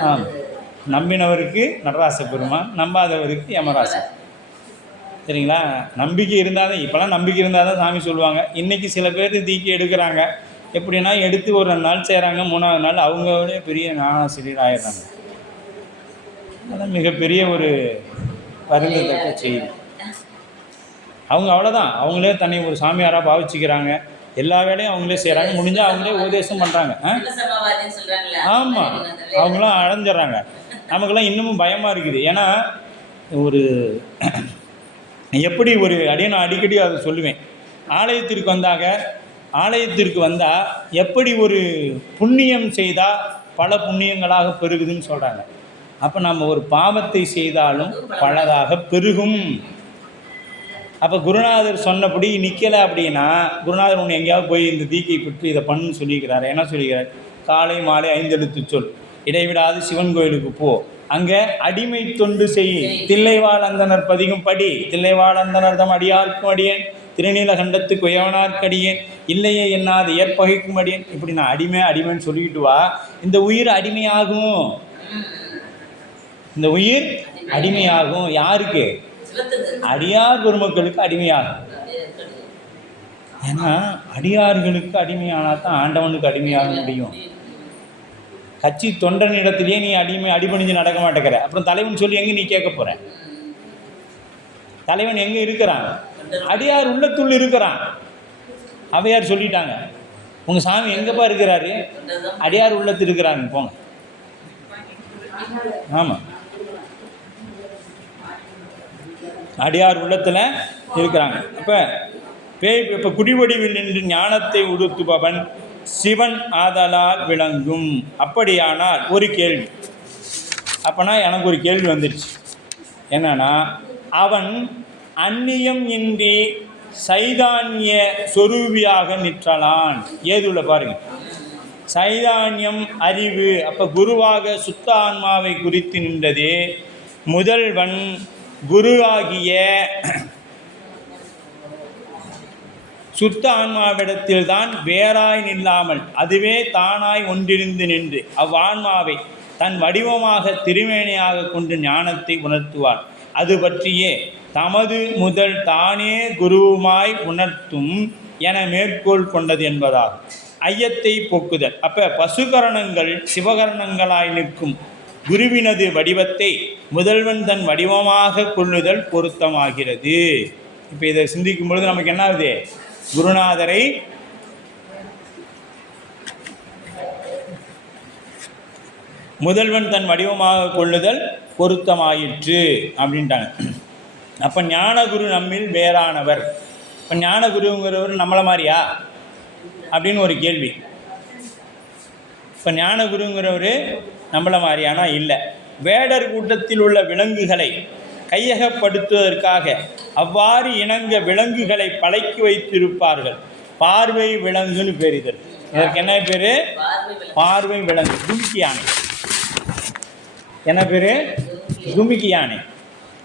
ஆமாம், நம்பினவருக்கு நடராச பெருமான், நம்பாதவருக்கு யமராசன். சரிங்களா? நம்பிக்கை இருந்தால் தான், இப்போலாம் நம்பிக்கை இருந்தால் தான் சாமி சொல்லுவாங்க. இன்றைக்கி சில பேர் தீக்கி எடுக்கிறாங்க. எப்படின்னா எடுத்து ஒரு 2 நாள் செய்கிறாங்க, 3ஆவது நாள் அவங்களோட பெரிய ஞானாசிரியர் ஆயிடுறாங்க. அதான் மிகப்பெரிய ஒரு வருந்தத்தக்க செய்தி. அவங்க அவ்வளோதான், அவங்களே தன்னை ஒரு சாமியாராக பாவிச்சுக்கிறாங்க. எல்லா வேலையும் அவங்களே செய்கிறாங்க. முடிஞ்சால் அவங்களே உபதேசம் பண்ணுறாங்க. ஆமாம், அவங்களாம் அடைஞ்சிட்றாங்க. நமக்கெல்லாம் இன்னமும் பயமாக இருக்குது. ஏன்னா ஒரு எப்படி ஒரு நான் அடிக்கடி அதை சொல்லுவேன், ஆலயத்திற்கு வந்தால் எப்படி ஒரு புண்ணியம் செய்தால் பல புண்ணியங்களாக பெருகுதுன்னு சொல்கிறாங்க. அப்போ நம்ம ஒரு பாவத்தை செய்தாலும் பலதாக பெருகும். அப்போ குருநாதர் சொன்னபடி நிற்கலை அப்படின்னா, குருநாதர் ஒன்று எங்கேயாவது போய் இந்த தீக்கை பெற்று இதை பண்ணுன்னு சொல்லியிருக்கிறார். என்ன சொல்லிக்கிறார்? காலை மாலை 5 எழுத்து சொல், இடைவிடாது சிவன் கோயிலுக்கு போ, அங்கே அடிமை தொண்டு செய், தில்லைவாழ் அந்தனர் பதிகும் படி, தில்லைவாழ் அந்தனர் தம் அடியார்க்கும் அடியேன், திருநீலகண்டத்துக்கு உயவனார்க்கடியேன், இல்லையே என்னாது ஏற்பகைக்கும் அடியேன். இப்படி நான் அடிமைன்னு சொல்லிக்கிட்டு வா, இந்த உயிர் அடிமையாகும். இந்த உயிர் அடிமையாகும். யாருக்கு? அடியார் பெருமக்களுக்கு அடிமையாகும். ஏன்னா அடியார்களுக்கு அடிமையானால் தான் ஆண்டவனுக்கு அடிமையாக முடியும். கட்சி தொண்டனிடத்திலேயே நீ அடிபணிஞ்சு நடக்க மாட்டேங்கிற, அப்புறம் தலைவன் சொல்லி எங்கே நீ கேட்க போற? தலைவன் எங்கே இருக்கிறான்? அடியார் உள்ளத்துள் இருக்கிறான். அவையார் சொல்லிட்டாங்க, உங்கள் சாமி எங்கேப்பா இருக்கிறாரு? அடியார் உள்ளத்தில் இருக்கிறாங்க, போங்க. ஆமாம், அடியார் உள்ளத்தில் இருக்கிறாங்க. இப்போ குடிவடிவில் நின்று ஞானத்தை உடுத்துபவன் சிவன் ஆதலால் விளங்கும். அப்படியானால் ஒரு கேள்வி, அப்போனா எனக்கு ஒரு கேள்வி வந்துடுச்சு. என்னன்னா, அவன் அந்நியம் இன்றி சைதான்ய சொரூபியாக நிற்றலான். ஏதுள்ள பாருங்க, சைதான்யம் அறிவு. அப்போ குருவாக சுத்த ஆன்மாவை குறித்து நின்றதே முதல்வன் குரு ஆகிய சுத்த ஆன்மாவிடத்தில் தான் வேறாய் நில்லாமல் அதுவே தானாய் ஒன்றிருந்து நின்று அவ்வான்மாவை தன் வடிவமாக திருமேனியாக கொண்டு ஞானத்தை உணர்த்துவார். அது பற்றியே தமது முதல் தானே குருவுமாய் உணர்த்தும் என மேற்கோள் கொண்டது என்பதாகும். ஐயத்தை போக்குதல். அப்போ பசுகரணங்கள் சிவகரணங்களாய் நிற்கும் குருவினது வடிவத்தை முதல்வன் தன் வடிவமாக கொள்ளுதல் பொருத்தமாகிறது. இப்போ இதை சிந்திக்கும் பொழுது நமக்கு என்ன ஆகுது? குருநாதரை முதல்வன் தன் வடிவமாக கொள்ளுதல் பொருத்தமாயிற்று அப்படின்ட்டாங்க. அப்போ ஞானகுரு நம்மில் வேறானவர். இப்போ ஞானகுருங்கிறவர் நம்மளை மாதிரியா அப்படின்னு ஒரு கேள்வி. இப்போ ஞானகுருங்கிறவர் நம்மளை மாதிரியானா இல்லை. வேடர் கூட்டத்தில் உள்ள விலங்குகளை கையகப்படுத்துவதற்காக அவ்வாறு இணங்க விலங்குகளை பழக்கி வைத்திருப்பார்கள். பார்வை விலங்குன்னு பேர். இதற்கு என்ன பேர்? பார்வை விலங்கு. தும்பிக்கி யானை. என்ன பேர்? தும்பிக்கி யானை.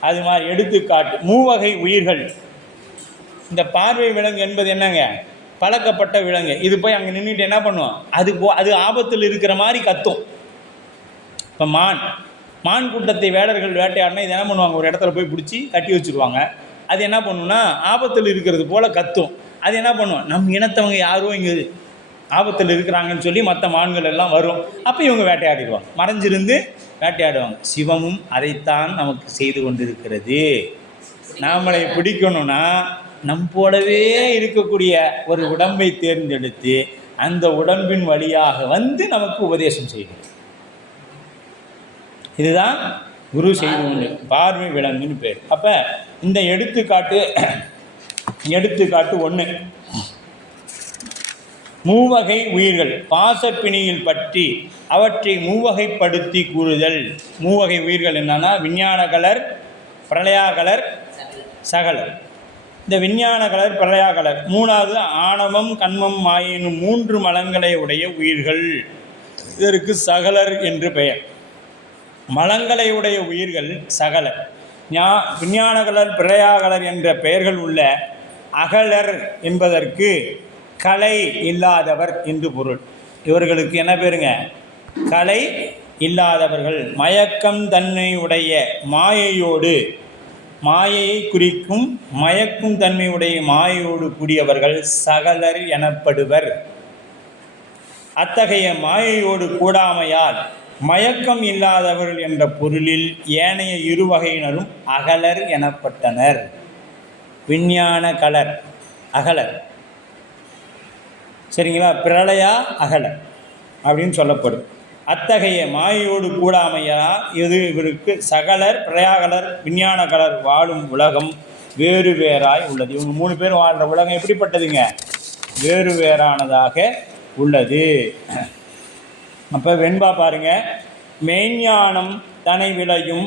அது மாதிரி எடுத்துக்காட்டு மூவகை உயிர்கள். இந்த பார்வை விலங்கு என்பது என்னங்க? பழக்கப்பட்ட விலங்கு. இது போய் அங்கே நின்றுட்டு என்ன பண்ணுவோம்? அது ஆபத்தில் இருக்கிற மாதிரி கத்தும். இப்போ மான் கூட்டத்தை வேடர்கள் வேட்டையாடினா இது என்ன பண்ணுவாங்க? ஒரு இடத்துல போய் பிடிச்சி கட்டி வச்சுருவாங்க. அது என்ன பண்ணுன்னா ஆபத்தில் இருக்கிறது போல் கத்தும். அது என்ன பண்ணுவோம்? நம்ம இனத்தவங்க யாரோ இங்கே ஆபத்தில் இருக்கிறாங்கன்னு சொல்லி மற்ற மான்கள் எல்லாம் வரும். அப்போ இவங்க வேட்டையாடிடுவாங்க, மறைஞ்சிருந்து வேட்டையாடுவாங்க. சிவமும் அதைத்தான் நமக்கு செய்து கொண்டிருக்கிறது. நாமளை பிடிக்கணும்னா நம் போலவே இருக்கக்கூடிய ஒரு உடம்பை தேர்ந்தெடுத்து அந்த உடம்பின் வழியாக வந்து நமக்கு உபதேசம் செய்கிறது. இதுதான் குரு செய்து பார்வை விலங்குன்னு பேர். அப்போ இந்த எடுத்துக்காட்டு 1, மூவகை உயிர்கள் பாசப்பிணியில் பற்றி அவற்றை மூவகைப்படுத்தி கூறுதல். மூவகை உயிர்கள் என்னன்னா விஞ்ஞான கலர், பிரளயா கலர், சகலர். இந்த விஞ்ஞான கலர், பிரளயா கலர் 3வது ஆணவம், கண்மம், மாயினும் 3 மலங்களை உடைய உயிர்கள். இதற்கு சகலர் என்று பெயர். மலங்களை உடைய உயிர்கள் சகலர். விஞ்ஞான கலர், பிரளயா கலர் என்ற பெயர்கள் உள்ள அகலர் என்பதற்கு கலை இல்லாதவர் என்று பொருள். இவர்களுக்கு என்ன பேருங்க? கலை இல்லாதவர்கள். மயக்கம் தன்மை உடைய மாயையோடு, மாயையை குறிக்கும் மயக்கும் தன்மையுடைய மாயையோடு கூடியவர்கள் சகலர் எனப்படுவர். அத்தகைய மாயையோடு கூடாமையால் மயக்கம் இல்லாதவர்கள் என்ற பொருளில் ஏனைய இருவகையினரும் அகலர் எனப்பட்டனர். விஞ்ஞான கலர் அகலர், சரிங்களா? பிரளயா அகலர் அப்படின்னு சொல்லப்படும். அத்தகைய மாயோடு கூடாமையா இவருக்கு சகலர், பிரயாகலர், விஞ்ஞான கலர் வாழும் உலகம் வேறு வேறாய் உள்ளது. இவங்க 3 பேர் வாழ்கிற உலகம் எப்படிப்பட்டதுங்க? வேறு வேறானதாக உள்ளது. அப்போ வெண்பா பாருங்க, மெய்ஞானம் தனை விளையும்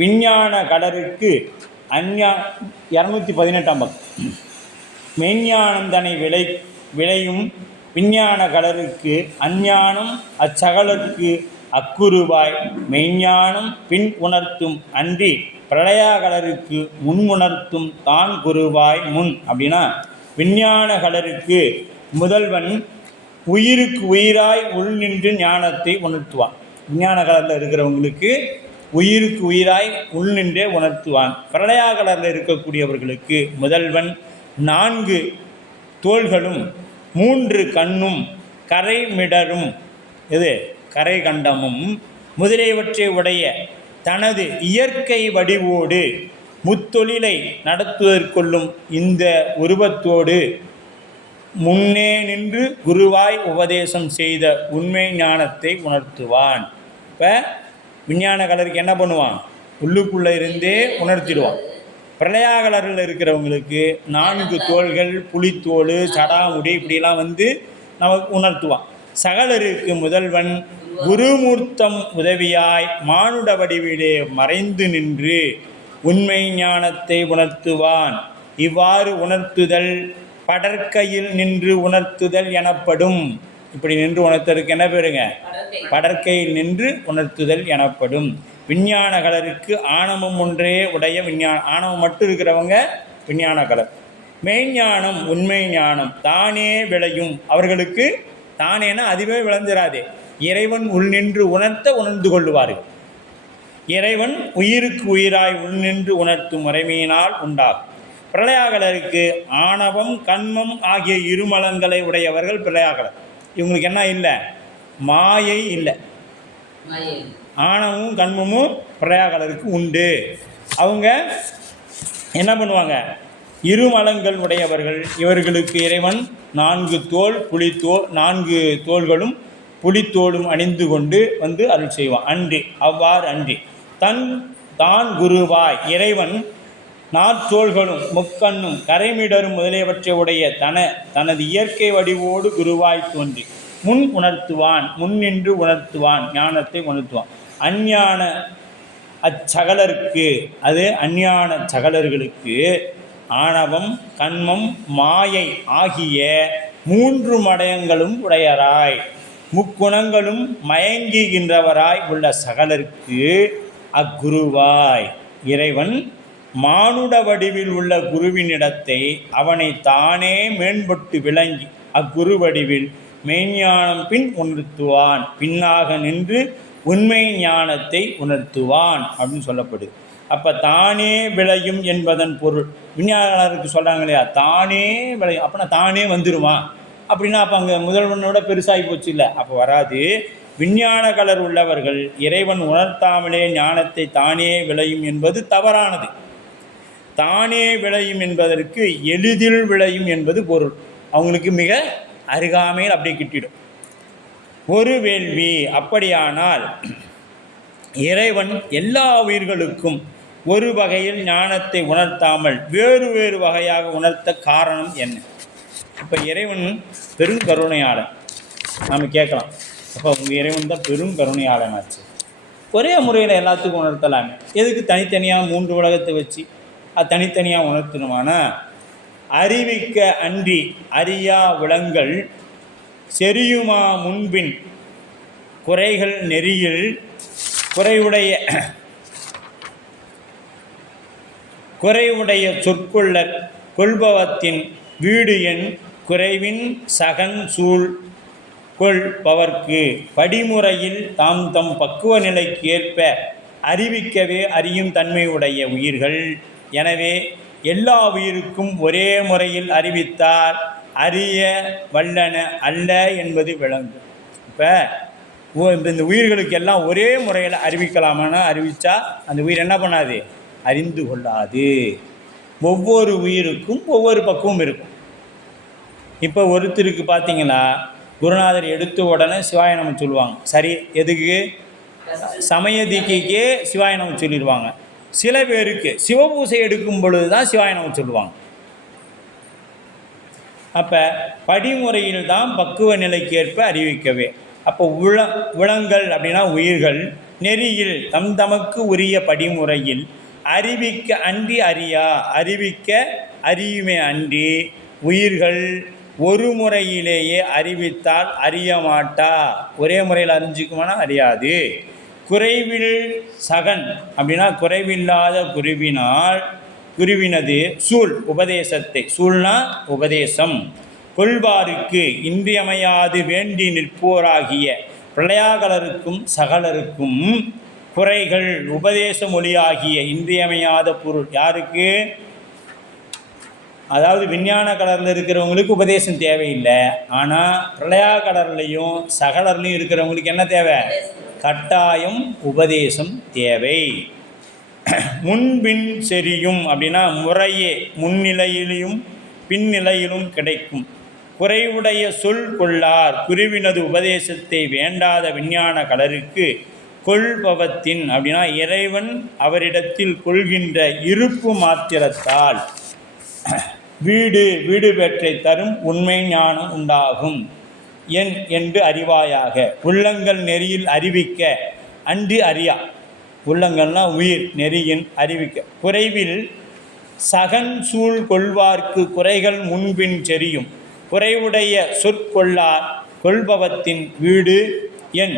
விஞ்ஞான கலருக்கு 218 பக்கம். மெய்ஞானம் தனை விளையும் விஞ்ஞான கலருக்கு அஞ்ஞானம் அச்சகலருக்கு அக்குருவாய் மெய்ஞானம் பின் உணர்த்தும் அன்றி பிரளயா கலருக்கு முன் உணர்த்தும் தான் குருவாய் முன். அப்படின்னா விஞ்ஞான கலருக்கு முதல்வன் உயிருக்கு உயிராய் உள் நின்று ஞானத்தை உணர்த்துவான். விஞ்ஞான கலரில் இருக்கிறவங்களுக்கு உயிருக்கு உயிராய் உள் நின்றே உணர்த்துவான். பிரளயா கலரில் இருக்கக்கூடியவர்களுக்கு முதல்வன் 4 தோள்களும் 3 கண்ணும் கரைமிடரும் கரை கண்டமும் முதலியவற்றை உடைய தனது இயற்கை வடிவோடு முத்தொழிலை நடத்துவதற்கொள்ளும் இந்த உருவத்தோடு முன்னே நின்று குருவாய் உபதேசம் செய்த உண்மை ஞானத்தை உணர்த்துவான். இப்போ விஞ்ஞான கலருக்கு என்ன பண்ணுவான்? உள்ளுக்குள்ளே இருந்தே உணர்த்திடுவான். பிரளயா கலரில் இருக்கிறவங்களுக்கு 4 தோள்கள், புலித்தோல், சடாமுடி இப்படிலாம் வந்து நமக்கு உணர்த்துவான். சகலருக்கு முதல்வன் குருமூர்த்தம் உதவியாய் மானுட வடிவிலே மறைந்து நின்று உண்மை ஞானத்தை உணர்த்துவான். இவ்வாறு உணர்த்துதல் படற்கையில் நின்று உணர்த்துதல் எனப்படும். இப்படி நின்று உணர்த்துறதுக்கு என்ன பேருங்க? படற்கையில் நின்று உணர்த்துதல் எனப்படும். விஞ்ஞான கலருக்கு ஆணவம் ஒன்றே உடைய ஆணவம் மட்டும் இருக்கிறவங்க விஞ்ஞான கலர். மெய்ஞானம் உண்மை ஞானம் தானே விளையும் அவர்களுக்கு. தானேனா அதுவே விளைஞ்சிராதே, இறைவன் உள் நின்று உணர்ந்து கொள்ளுவார்கள். இறைவன் உயிருக்கு உயிராய் உள் நின்று உணர்த்தும் முறைமையினால் உண்டாகும். பிரளயாகலருக்கு ஆணவம் கண்மம் ஆகிய இருமலங்களை உடையவர்கள் பிரளயாகலர். இவங்களுக்கு என்ன இல்லை? மாயை இல்லை. ஆணவமும் கண்மமும் பிரளயாகலருக்கு உண்டு. அவங்க என்ன பண்ணுவாங்க? இருமலங்கள் உடையவர்கள். இவர்களுக்கு இறைவன் 4 தோல் புலித்தோல் 4 தோள்களும் புலித்தோலும் அணிந்து கொண்டு வந்து அருள் செய்வான். அவ்வாறு அன்றி தான் குருவாய் இறைவன் 4 தோள்களும் முக்கண்ணும் கரைமிடரும் முதலியவற்றை உடைய தனது இயற்கை வடிவோடு குருவாய் தோன்றி முன் உணர்த்துவான். முன் நின்று உணர்த்துவான், ஞானத்தை உணர்த்துவான். அஞ்ஞான அச்சகலருக்கு, அது அஞ்ஞான சகலர்களுக்கு ஆணவம் கண்மம் மாயை ஆகிய 3 மடயங்களும் உடையராய் முக்குணங்களும் மயங்குகின்றவராய் உள்ள சகலருக்கு அக்குருவாய் இறைவன் மானுட வடிவில் உள்ள குருவினிடத்தை அவனை தானே மேம்பட்டு விளங்கி அக்குரு வடிவில் மெய்ஞானம் பின் உணர்த்துவான். பின்னாக நின்று உண்மை ஞானத்தை உணர்த்துவான் அப்படின்னு சொல்லப்படுது. அப்போ தானே விளையும் என்பதன் பொருள் விஞ்ஞானருக்கு சொல்கிறாங்க இல்லையா? தானே விளையும் அப்படின்னா தானே வந்துடுமா அப்படின்னா அப்போ அங்கே முதல்வனோட பெருசாகி போச்சு இல்லை? அப்போ வராது. விஞ்ஞான கலர் உள்ளவர்கள் இறைவன் உணர்த்தாமலே ஞானத்தை தானே விளையும் என்பது தவறானது. தானே விளையும் என்பதற்கு எளிதில் விளையும் என்பது பொருள். அவங்களுக்கு மிக அருகாமையில் அப்படியே கிட்டிடும். ஒரு வேள்வி. அப்படியானால் இறைவன் எல்லா உயிர்களுக்கும் ஒரு வகையில் ஞானத்தை உணர்த்தாமல் வேறு வேறு வகையாக உணர்த்த காரணம் என்ன? இப்போ இறைவன் பெருங்கருணையாளன். நாம் கேட்கலாம், அப்போ உங்கள் இறைவன் தான் பெருங்கருணையாளன் ஆச்சு, ஒரே முறையில் எல்லாத்துக்கும் உணர்த்தலாமே, எதுக்கு தனித்தனியாக 3 உலகத்தை வச்சு அது தனித்தனியாக உணர்த்தணுமானா, அறிவிக்க அன்றி அறியா விலங்கள் செரியுமா முன்பின் குறைகள் நெறியில் குறைவுடைய சொற்கொள்ளற் கொள்பவத்தின் வீடு என் குறைவின் சகன் சூழ் கொள்பவர்க்கு படிமுறையில் தாம் தம் பக்குவ நிலைக்கு ஏற்ப அறிவிக்கவே அறியும் தன்மையுடைய உயிர்கள். எனவே எல்லா உயிருக்கும் ஒரே முறையில் அறிவித்தால் அறிய வல்லன அல்ல என்பது விளங்கும். இப்போ இந்த உயிர்களுக்கு எல்லாம் ஒரே முறையில் அறிவிக்கலாமான்னா அறிவித்தா அந்த உயிர் என்ன பண்ணாது? அறிந்து கொள்ளாது. ஒவ்வொரு உயிருக்கும் ஒவ்வொரு பக்குவம் இருக்கும். இப்போ ஒருத்தருக்கு பார்த்தீங்கன்னா குருநாதர் எடுத்த உடனே சிவாய நம சொல்லுவாங்க. சரி, எதுக்கு? சமய தீக்கைக்கே சிவாய நம சொல்லிடுவாங்க. சில பேருக்கு சிவபூசை எடுக்கும் பொழுது தான் சிவாய நம சொல்லுவாங்க. அப்போ படிமுறையில் தான் பக்குவ நிலைக்கேற்ப அறிவிக்கவே. அப்போ உளங்கள் அப்படின்னா உயிர்கள் நெறியில் தமக்கு உரிய படிமுறையில் அறிவிக்க அன்றி அறியா, அறிவிக்க அறியுமே அன்றி உயிர்கள் ஒரு முறையிலேயே அறிவித்தால் அறிய மாட்டா. ஒரே முறையில் அறிஞ்சிக்குமானா அறியாது. குறைவில் சகன் அப்படின்னா குறைவில்லாத குருவினது சூழ் உபதேசத்தை, சூழ்னா உபதேசம், கொள்வாருக்கு இன்றியமையாது வேண்டி நிற்போராகிய பிரளயாகலருக்கும் சகலருக்கும் குறைகள் உபதேச மொழியாகிய இன்றியமையாத பொருள். யாருக்கு? அதாவது விஞ்ஞான கடலில் இருக்கிறவங்களுக்கு உபதேசம் தேவையில்லை. ஆனால் பிரளயா கடல்லையும் சகலர்லையும் இருக்கிறவங்களுக்கு என்ன தேவை? கட்டாயம் உபதேசம் தேவை. முன்பின் செரியும் அப்படின்னா முறையே முன்னிலையிலும் பின்னிலையிலும் கிடைக்கும். குறைவுடைய சொல் கொள்ளார் குருவினது உபதேசத்தை வேண்டாத விஞ்ஞான கடலுக்கு கொள்பவத்தின் அப்படின்னா இறைவன் அவரிடத்தில் கொள்கின்ற இருப்பு மாத்திரத்தால் வீடு பெற்றை தரும் உண்மை ஞானம் உண்டாகும் என்று அறிவாயாக. உள்ளங்கள் நெறியில் அறிவிக்க அன்றி அறியா. உள்ளங்கள்னா உயிர் நெறியின் அறிவிக்க. குறைவில் சகன் சூழ் கொள்வார்க்கு குறைகள் முன்பின் செரியும். குறைவுடைய சொற்கொள்ளார் கொள்பவத்தின் வீடு என்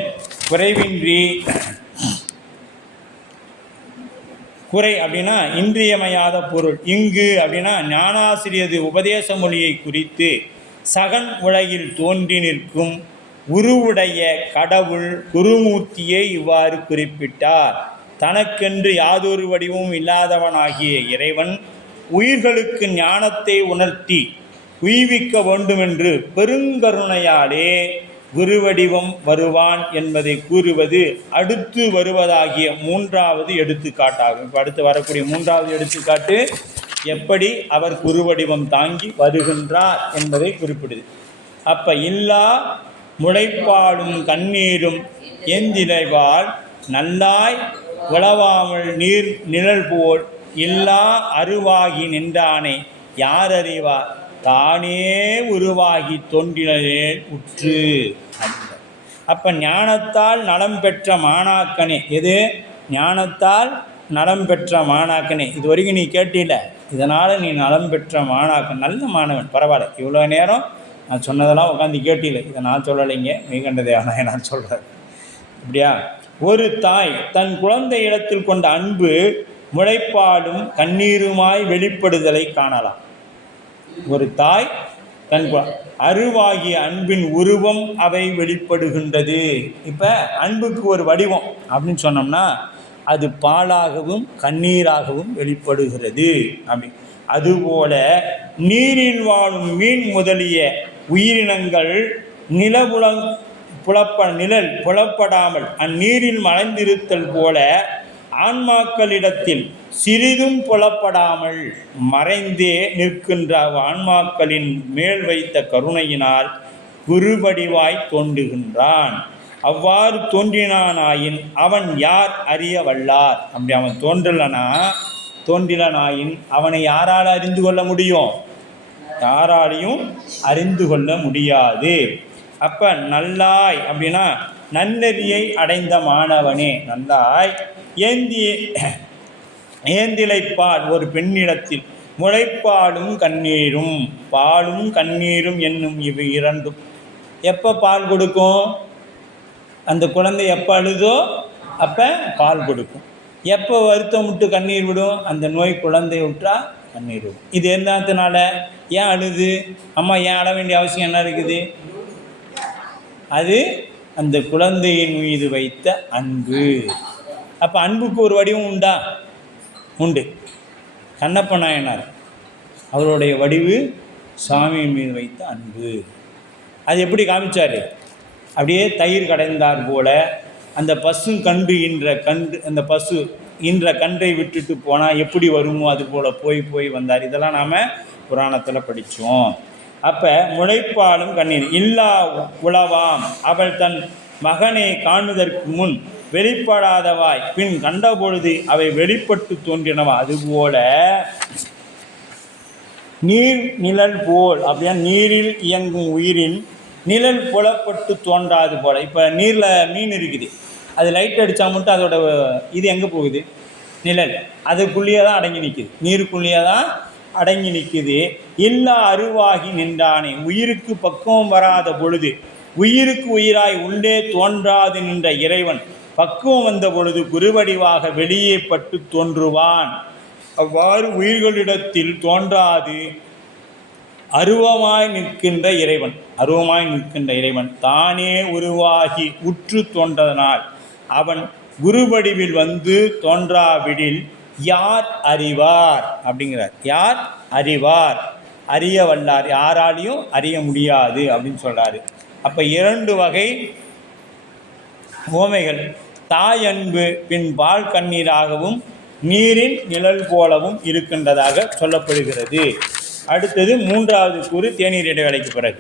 குறைவின்றி. குறை அப்படின்னா இன்றியமையாத பொருள். இங்கு அப்படின்னா ஞானாசிரியது உபதேச மொழியை குறித்து சகன் உலகில் தோன்றி நிற்கும் உருவுடைய கடவுள் குருமூர்த்தியை இவ்வாறு குறிப்பிட்டார். தனக்கென்று யாதொரு வடிவமும் இல்லாதவனாகிய இறைவன் உயிர்களுக்கு ஞானத்தை உணர்த்தி உய்விக்க வேண்டுமென்று பெருங்கருணையாலே குருவடிவம் வருவான் என்பதை கூறுவது அடுத்து வருவதாகிய 3வது எடுத்துக்காட்டாகும். இப்போ அடுத்து வரக்கூடிய 3வது எடுத்துக்காட்டு எப்படி அவர் குருவடிவம் தாங்கி வருகின்றார் என்பதை குறிப்பிடுது. அப்போ இல்லா முளைப்பாடும் கண்ணீரும் எந்திலைவாள் நல்லாய் உளவாமல் நீர் நிழல் போல் இல்லா அருவாகி நின்றானே யார் அறிவார் தானே உருவாகி தோன்றினே உற்று. அப்போ ஞானத்தால் நலம் பெற்ற மாணாக்கனே, எது? ஞானத்தால் நலம் பெற்ற மாணாக்கனே. இது வரைக்கும் நீ கேட்டில, இதனால் நீ நலம் பெற்ற மாணாக்கன், நல்ல மாணவன், பரவாயில்ல. இவ்வளோ நேரம் நான் சொன்னதெல்லாம் உட்காந்து கேட்டில, இதை நான் சொல்லலைங்க, மெய்கண்டதேவனாய நான் சொல்கிறேன். இப்படியா? ஒரு தாய் தன் குழந்தை இடத்தில் கொண்ட அன்பு முளைப்பாடும் கண்ணீருமாய் வெளிப்படுதலை காணலாம். ஒரு தாய் தன் அருவாகிய அன்பின் உருவம் அவை வெளிப்படுகின்றது. இப்போ அன்புக்கு ஒரு வடிவம் அப்படின்னு சொன்னோம்னா அது பாலாகவும் கண்ணீராகவும் வெளிப்படுகிறது. அப்படி அதுபோல நீரில் வாழும் மீன் முதலிய உயிரினங்கள் நிழல் புலப்படாமல் அந்நீரில் மறைந்திருத்தல் போல ஆன்மாக்களிடத்தில் சிறிதும் புலப்படாமல் மறைந்தே நிற்கின்ற ஆன்மாக்களின் மேல் வைத்த கருணையினால் குருவடிவாய் தோன்றுகின்றான். அவ்வாறு தோன்றினானாயின் அவன் யார் அறிய வல்லார். அப்படி அவன் தோன்றிலனாயின் அவனை யாரால் அறிந்து கொள்ள முடியும்? யாராலையும் அறிந்து கொள்ள முடியாது. அப்போ நல்லாய் அப்படின்னா நன்னெறியை அடைந்த மாணவனே, நல்லாய் ஏந்திழைப்பால் ஒரு பெண்ணிடத்தில் முளைப்பாலும் கண்ணீரும் பாலும் கண்ணீரும் என்னும் இவை இரண்டும். எப்போ பால் கொடுக்கும்? அந்த குழந்தை எப்போ அழுதோ அப்போ பால் கொடுக்கும். எப்போ வருத்தம் விட்டு கண்ணீர் விடும்? அந்த நோய் குழந்தைய விட்டா கண்ணீர் விடும். இது என்னத்தினால? ஏன் அழுது? அம்மா ஏன் அழ வேண்டிய அவசியம் என்ன இருக்குது? அது அந்த குழந்தையின் மீது வைத்த அன்பு. அப்போ அன்புக்கு ஒரு வடிவம் உண்டா? உண்டு. கண்ணப்ப நாயனார் அவருடைய வடிவு சாமியின் மீது வைத்த அன்பு. அது எப்படி காமிச்சார்? அப்படியே தயிர் கடைந்தார் போல அந்த பசு அந்த பசு இன்ற கன்றை விட்டுட்டு போனால் எப்படி வருமோ அது போல் போய் வந்தார். இதெல்லாம் நாம் புராணத்தில் படித்தோம். அப்போ முளைப்பாலும் கண்ணீர் இல்லா உளவாம் அவள் தன் மகனை காணுதற்கு முன் வெளிப்படாதவாய் பின் கண்டபொழுது அவை வெளிப்பட்டு தோன்றினவா. அதுபோல நீர் நிழல் போல் அப்படின்னா நீரில் இயங்கும் உயிரின் நிழல் புலப்பட்டு தோன்றாது போல். இப்போ நீரில் மீன் இருக்குது, அது லைட் அடித்தா மட்டும் அதோட இது எங்கே போகுது? நிழல் அதுக்குள்ளேயே தான் அடங்கி நிற்குது, நீருக்குள்ளேயே தான் அடங்கி நிற்குது. இல்லா அருவாகி நின்றானே உயிருக்கு பக்குவம் வராத பொழுது உயிருக்கு உயிராய் உள்ளே தோன்றாது நின்ற இறைவன் பக்குவம் வந்த பொழுது குருவடிவாக வெளியே பட்டு தோன்றுவான். அவ்வாறு உயிர்களிடத்தில் தோன்றாது அருவமாய் நிற்கின்ற இறைவன் தானே உருவாகி உற்று தோன்றதனால் அவன் குருவடிவில் வந்து தோன்றாவிடில் யார் அறிவார் அப்படிங்கிறார். யார் அறிவார்? அறிய வல்லார், யாராலையும் அறிய முடியாது அப்படின்னு சொல்கிறாரு. அப்போ 2 வகை ஓமைகள், தாய் அன்பு பின் பால் கண்ணீராகவும் நீரின் நிழல் போலவும் இருக்கின்றதாக சொல்லப்படுகிறது. அடுத்தது 3வது கூறு தேநீர் இடைவேளைக்கு பிறகு.